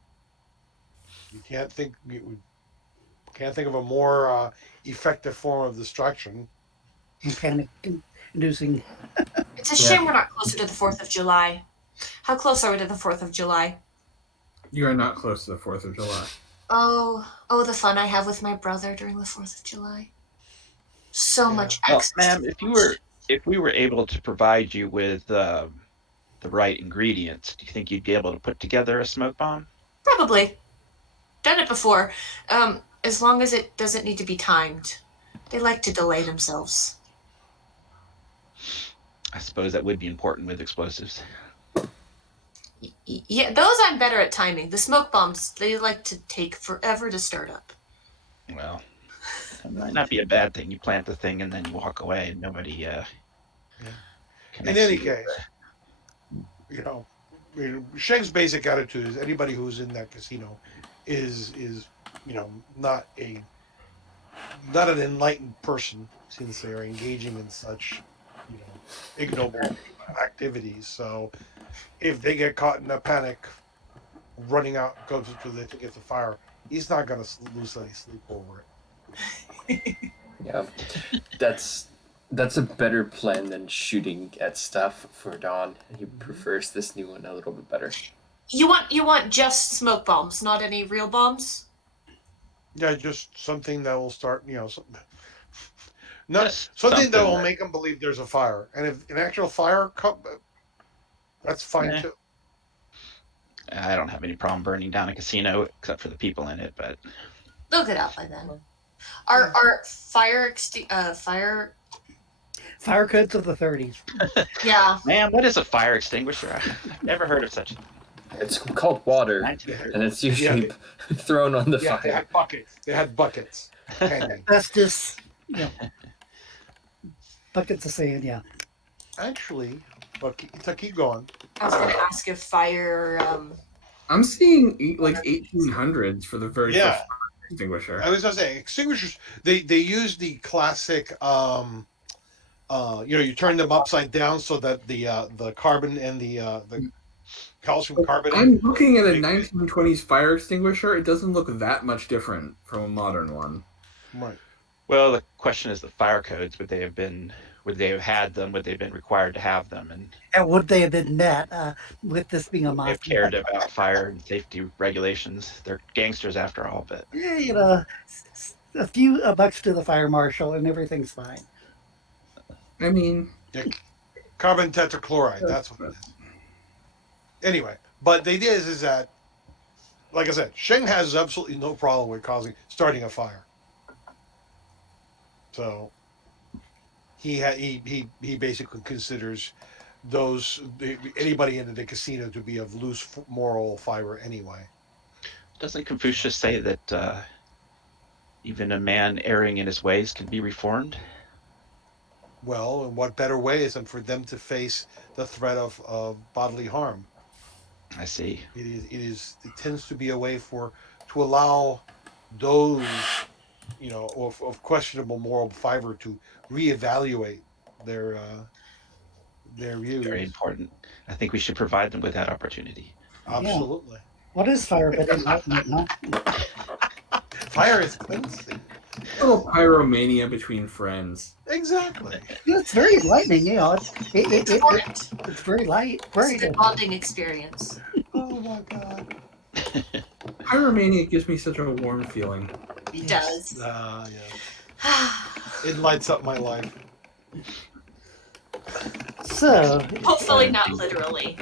You can't think of a more effective form of distraction. panic inducing. It's a shame we're not closer to the 4th of July. How close are we to the 4th of July? you are not close to the 4th of July. Oh, the fun I have with my brother during the 4th of July. So Yeah. much Well, access. ma'am, if we were able to provide you with the right ingredients, do you think you'd be able to put together a smoke bomb? Probably. Done it before. As long as it doesn't need to be timed. They like to delay themselves. I suppose that would be important with explosives. Yeah, those I'm better at timing. The smoke bombs, they like to take forever to start up. Well, it might not be a bad thing. You plant the thing and then you walk away, and nobody. In connects any you. case, Zheng's basic attitude is anybody who's in that casino is not an enlightened person, since they are engaging in such ignoble activities. So if they get caught in a panic, running out goes to get the fire, he's not going to lose any sleep over it. Yeah, that's a better plan than shooting at stuff for Don. He prefers this new one a little bit better. You want just smoke bombs, not any real bombs? Yeah, just something that will start, something Just that will something make them believe there's a fire. And if an actual fire that's fine Yeah. too. I don't have any problem burning down a casino except for the people in it, but They'll get out by then. Our fire Fire codes of the 30s. yeah. man, what is a fire extinguisher? I've never heard of such a It's called water, 1930s. and it's usually thrown on the Yeah, they fire. had buckets. They had buckets. hanging. That's just buckets of sand. Yeah. Actually, but keep going. I was gonna ask if fire I'm seeing like 1800s for the very Yeah. first fire extinguisher. I was gonna say extinguishers. They use the classic you turn them upside down so that the carbon and the calcium carbonate. I'm looking at a Make- 1920s fire extinguisher. It doesn't look that much different from a modern one. Right. Well, the question is the fire codes. Would they have had them? Would they have been required to have them? And And would they have been met with this being a would they have mafia? cared about fire and safety regulations? They're gangsters after all, but Yeah, a few bucks to the fire marshal and everything's fine. I mean, Carbon tetrachloride. That's what it is. Anyway, but the idea is that, like I said, Zheng has absolutely no problem with starting a fire. So he basically considers anybody in the casino to be of loose moral fiber anyway. doesn't Confucius say that even a man erring in his ways can be reformed? Well, and what better ways than for them to face the threat of bodily harm? I see. It tends to be a way to allow those of questionable moral fiber to reevaluate their views. Very important. I think we should provide them with that opportunity. Absolutely. What is fire but enlightenment, no? Fire is cleansing. a little pyromania between friends. Exactly. It's very enlightening, It's important. it's very light. It's Very a good good. bonding experience. Oh my God. Pyromania gives me such a warm feeling. It does. Yeah. It lights up my life. So, Hopefully not literally.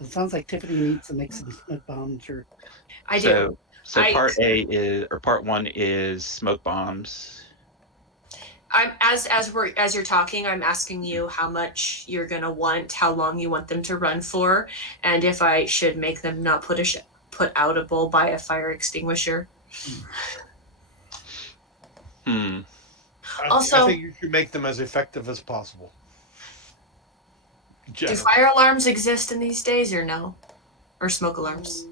it sounds like Tiffany needs to make some smoke bombs or I do. So I- part one is smoke bombs. I'm as you're talking, I'm asking you how much you're gonna want, how long you want them to run for, and if I should make them not put outable by a fire extinguisher. Also- I think you should make them as effective as possible. Do Generally. fire alarms exist in these days or no? Or smoke alarms?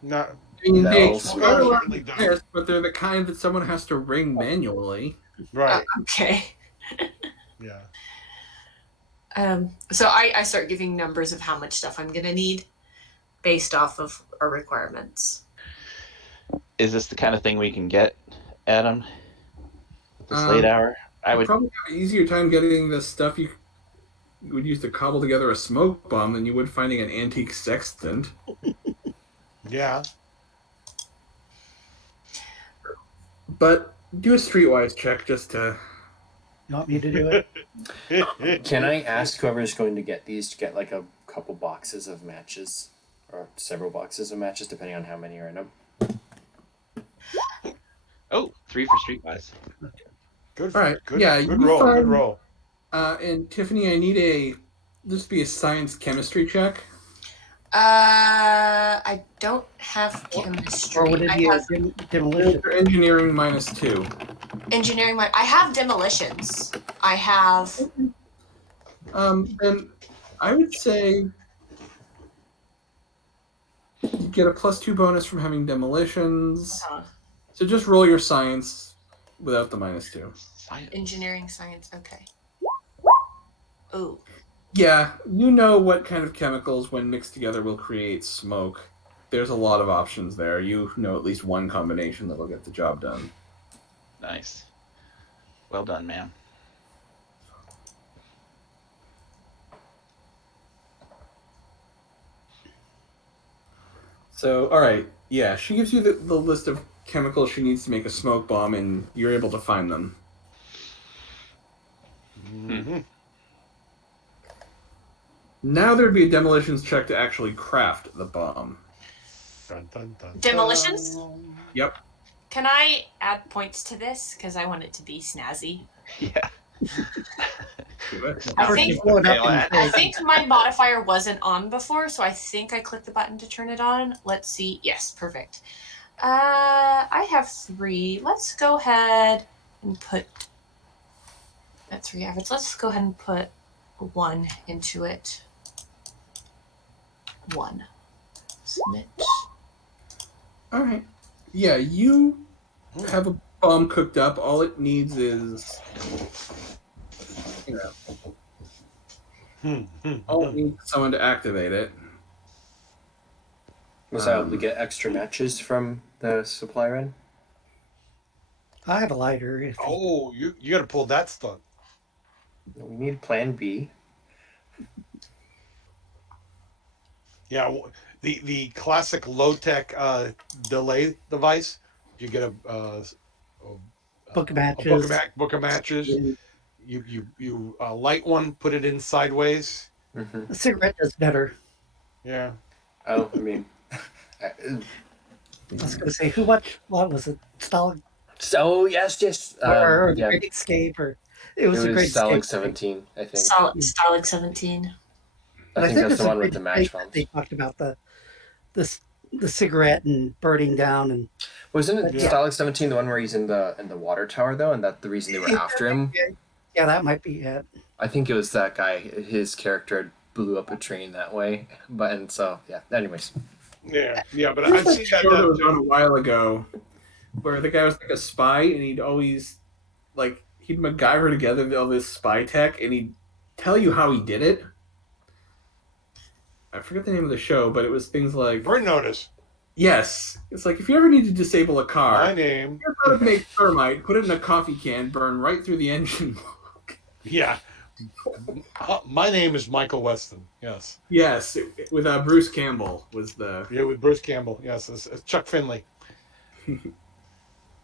Not I mean, No. they Smoke certainly does. exist, but they're the kind that someone has to ring manually. right. Okay. Yeah. So I start giving numbers of how much stuff I'm gonna need based off of our requirements. Is this the kind of thing we can get, Adam? At this late hour? I would. probably have an easier time getting the stuff you would use to cobble together a smoke bomb than you would finding an antique sextant. Yeah. But do a streetwise check just to. you want me to do it? Can I ask whoever's going to get these to get like a couple boxes of matches or several boxes of matches, depending on how many are in them? Oh, 3 for Streetwise. Good. All right. Good, Yeah, Good you roll. Good find- roll. And Tiffany, I need this be a science chemistry check. I don't have chemistry. Or would it I be a have demolition? Or engineering -2. engineering. I have demolitions. I have. Then I would say you get a +2 bonus from having demolitions. So just roll your science without the -2. Science. Engineering science. Okay. Ooh. Yeah, you know what kind of chemicals, when mixed together, will create smoke. There's a lot of options there. You know at least one combination that'll get the job done. Nice. Well done, man. So, all right, yeah, she gives you the list of chemicals she needs to make a smoke bomb, and you're able to find them. Mm-hmm. Now there'd be a demolitions check to actually craft the bomb. Dun, dun, dun, Demolitions? dun. Yep. Can I add points to this because I want it to be snazzy? Yeah. I think Blow it up in I- the I face. think my modifier wasn't on before, so I think I clicked the button to turn it on. Let's see. Yes, perfect. I have 3. Let's go ahead and put that 3 average. Let's go ahead and put 1 into it. 1. Submit. All right. Yeah, you have a bomb cooked up. All it needs is, all it needs is someone to activate it. Was I able to get extra matches from the supply run? I have a lighter. If Oh, you got to pull that stunt. We need Plan B. Yeah, the classic low tech delay device. You get a book of a matches. book of matches. You light one, put it in sideways. Mm-hmm. A cigarette does better. Yeah. Oh, I mean, I was going to say, what was it? Stalag so yes, or yeah. Great Escape, or it It was a Great was Stalag Escape. 17, I think. Stalag 17. But I think that's it's the a one with Great the match Escape that bombs. they talked about the cigarette and burning down, and Wasn't it Yeah. Stalag 17 the one where he's in the water tower though, and that the reason they were after him? yeah, that might be it. I think it was that guy. His character blew up a train that way, and so yeah. Anyways, Yeah, but There's I've a seen show that that. was on a while ago where the guy was like a spy and he'd always he'd MacGyver together all this spy tech and he'd tell you how he did it. I forget the name of the show, but it was things like Burn notice. yes, it's like if you ever need to disable a car, My name. here's how to make thermite, put it in a coffee can, burn right through the engine. Yeah. My name is Michael Weston. Yes. Yes, with Bruce Campbell was the Yeah, with Bruce Campbell. Yes, it's Chuck Finley.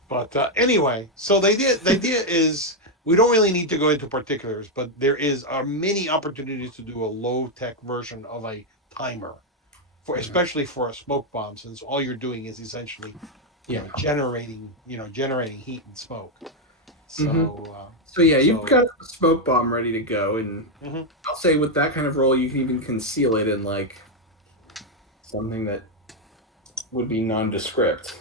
But anyway, so the idea is we don't really need to go into particulars, but there are many opportunities to do a low tech version of a timer, especially for a smoke bomb, since all you're doing is essentially generating heat and smoke. So So yeah, you've So- got a smoke bomb ready to go, and Mhm. I'll say with that kind of roll, you can even conceal it in something that would be nondescript.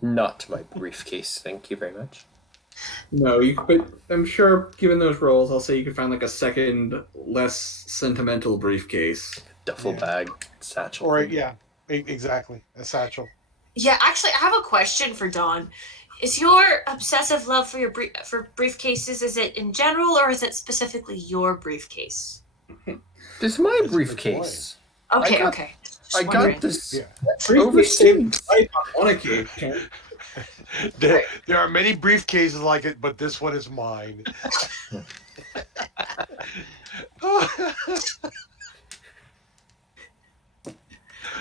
not my briefcase. Thank you very much. No, but I'm sure, given those rolls, I'll say you could find a second, less sentimental briefcase. Duffel Yeah. bag, satchel. or exactly, a satchel. Yeah, actually, I have a question for Dawn. Is your obsessive love for your for briefcases, is it in general or is it specifically your briefcase? This is my That's a good briefcase. Okay, got- okay. Just I wondering. got this Yeah. overseas. Right on one occasion. There are many briefcases like it, but this one is mine.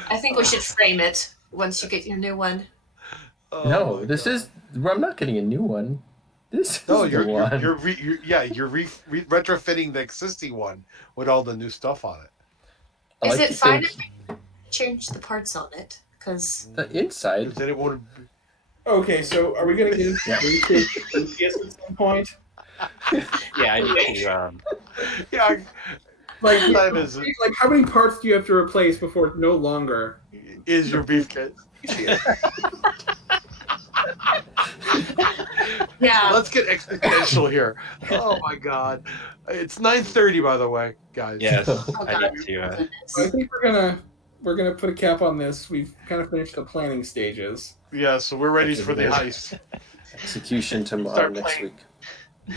I think we should frame it once you get your new one. Oh No, my this God. is. I'm not getting a new one. This No, is you're the one. you're retrofitting the existing one with all the new stuff on it. I Is like it to fine think if we change the parts on it? Because the inside. Then it won't. Okay, so are we going to get into Yeah. briefcase at some point? Yeah, I need to. Yeah, Like, Time is- how many parts do you have to replace before it's no longer? is your briefcase. yeah, Let's get exponential here. Oh my God, it's 9:30 by the way, guys. Yes, Oh, I God. need to. I think we're gonna put a cap on this. We've kind of finished the planning stages. Yeah, so we're ready for the heist. Execution tomorrow Start next playing. week.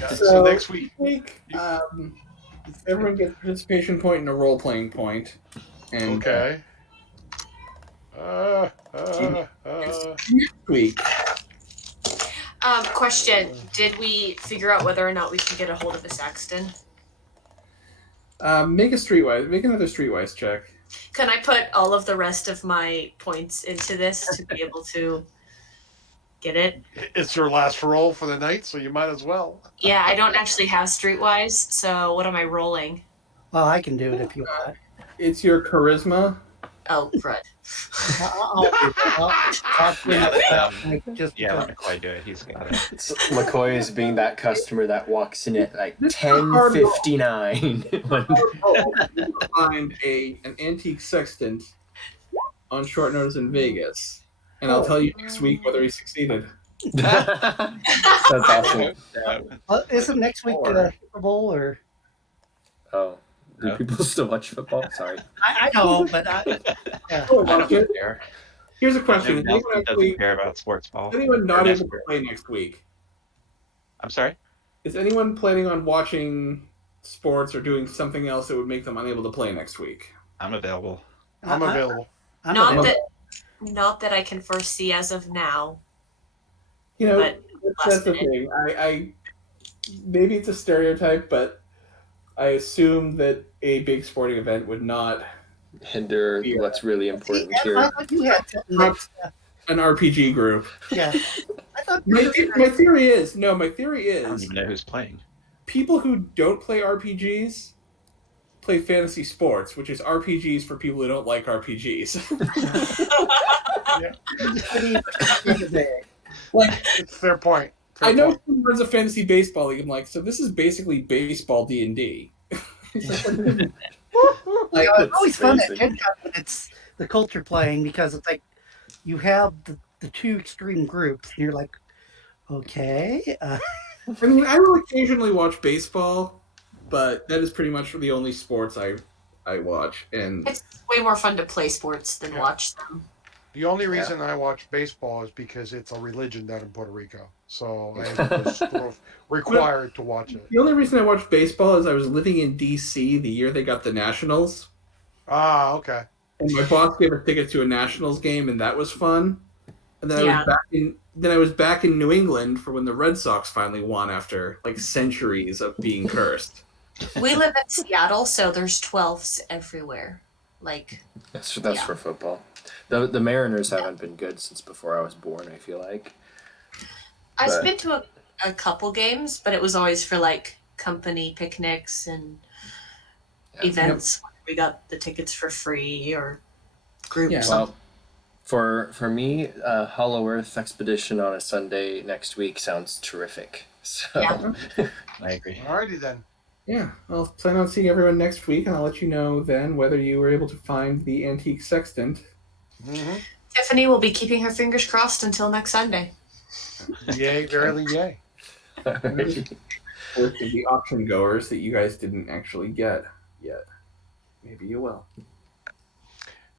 Yeah, So- so next week. Everyone gets a participation point and a role playing point. And Okay. Next week, question: did we figure out whether or not we can get a hold of a Saxton? make another streetwise check. Can I put all of the rest of my points into this to be able to get it? It's your last roll for the night, so you might as well. Yeah, I don't actually have Streetwise, so what am I rolling? Well, I can do it if you want. It's your charisma. Oh, crud. I'll bring Yeah, it up, just Yeah, because- let McCoy do it. He's got it. McCoy is being that customer that walks in at like This is a hard roll. 10:59. You will find an antique sextant on short notice in Vegas, and I'll tell you next week whether he succeeded. That's awesome. Isn't next week Super Bowl or? Oh, do people still watch football? Sorry. I know, but Oh, watch it. There. Here's a question: Is anyone Nelson actually doesn't care about sports ball. is anyone Or not able to Nestor. play next week? I'm sorry. Is anyone planning on watching sports or doing something else that would make them unable to play next week? I'm available. I'm available. I'm Not available. not that I can foresee as of now. You know, But that's the last minute. thing. I maybe it's a stereotype, but I assume that a big sporting event would not Hinder Yeah. what's really See, important I here. thought you had something that, an RPG group. yeah. I thought you My theory is I don't is even know who's playing. people who don't play RPGs play fantasy sports, which is RPGs for people who don't like RPGs. Like, It's a fair point. Fair I know point. someone runs a fantasy baseball league. I'm like, so this is basically baseball D&D. Like, It's always fun at Basic. Gen Con when it's the culture playing because it's like you have the two extreme groups and you're like, okay. I mean, I will occasionally watch baseball, but that is pretty much the only sports I watch. And It's way more fun to play sports than Yeah. watch them. The only reason I watch baseball is because it's a religion down in Puerto Rico. So I was sort of required to watch it. the only reason I watched baseball is I was living in D.C. the year they got the Nationals, Ah, okay. and my boss gave a ticket to a Nationals game, and that was fun. And then Yeah. I was back in New England for when the Red Sox finally won after like centuries of being cursed. We live in Seattle, so there's 12s everywhere. Like, That's Yeah. for football. The Mariners haven't been good since before I was born, I feel like. I've But- been to a couple games, but it was always for like company picnics and Yeah. events. We got the tickets for free or groups. Yeah. Well, for me, Hollow Earth expedition on a Sunday next week sounds terrific. So Yeah. I agree. Alrighty then. Yeah, I'll plan on seeing everyone next week, and I'll let you know then whether you were able to find the antique sextant. Mm-hmm. Tiffany will be keeping her fingers crossed until next Sunday. Yay, verily yay. List of the auction goers that you guys didn't actually get yet. Maybe you will.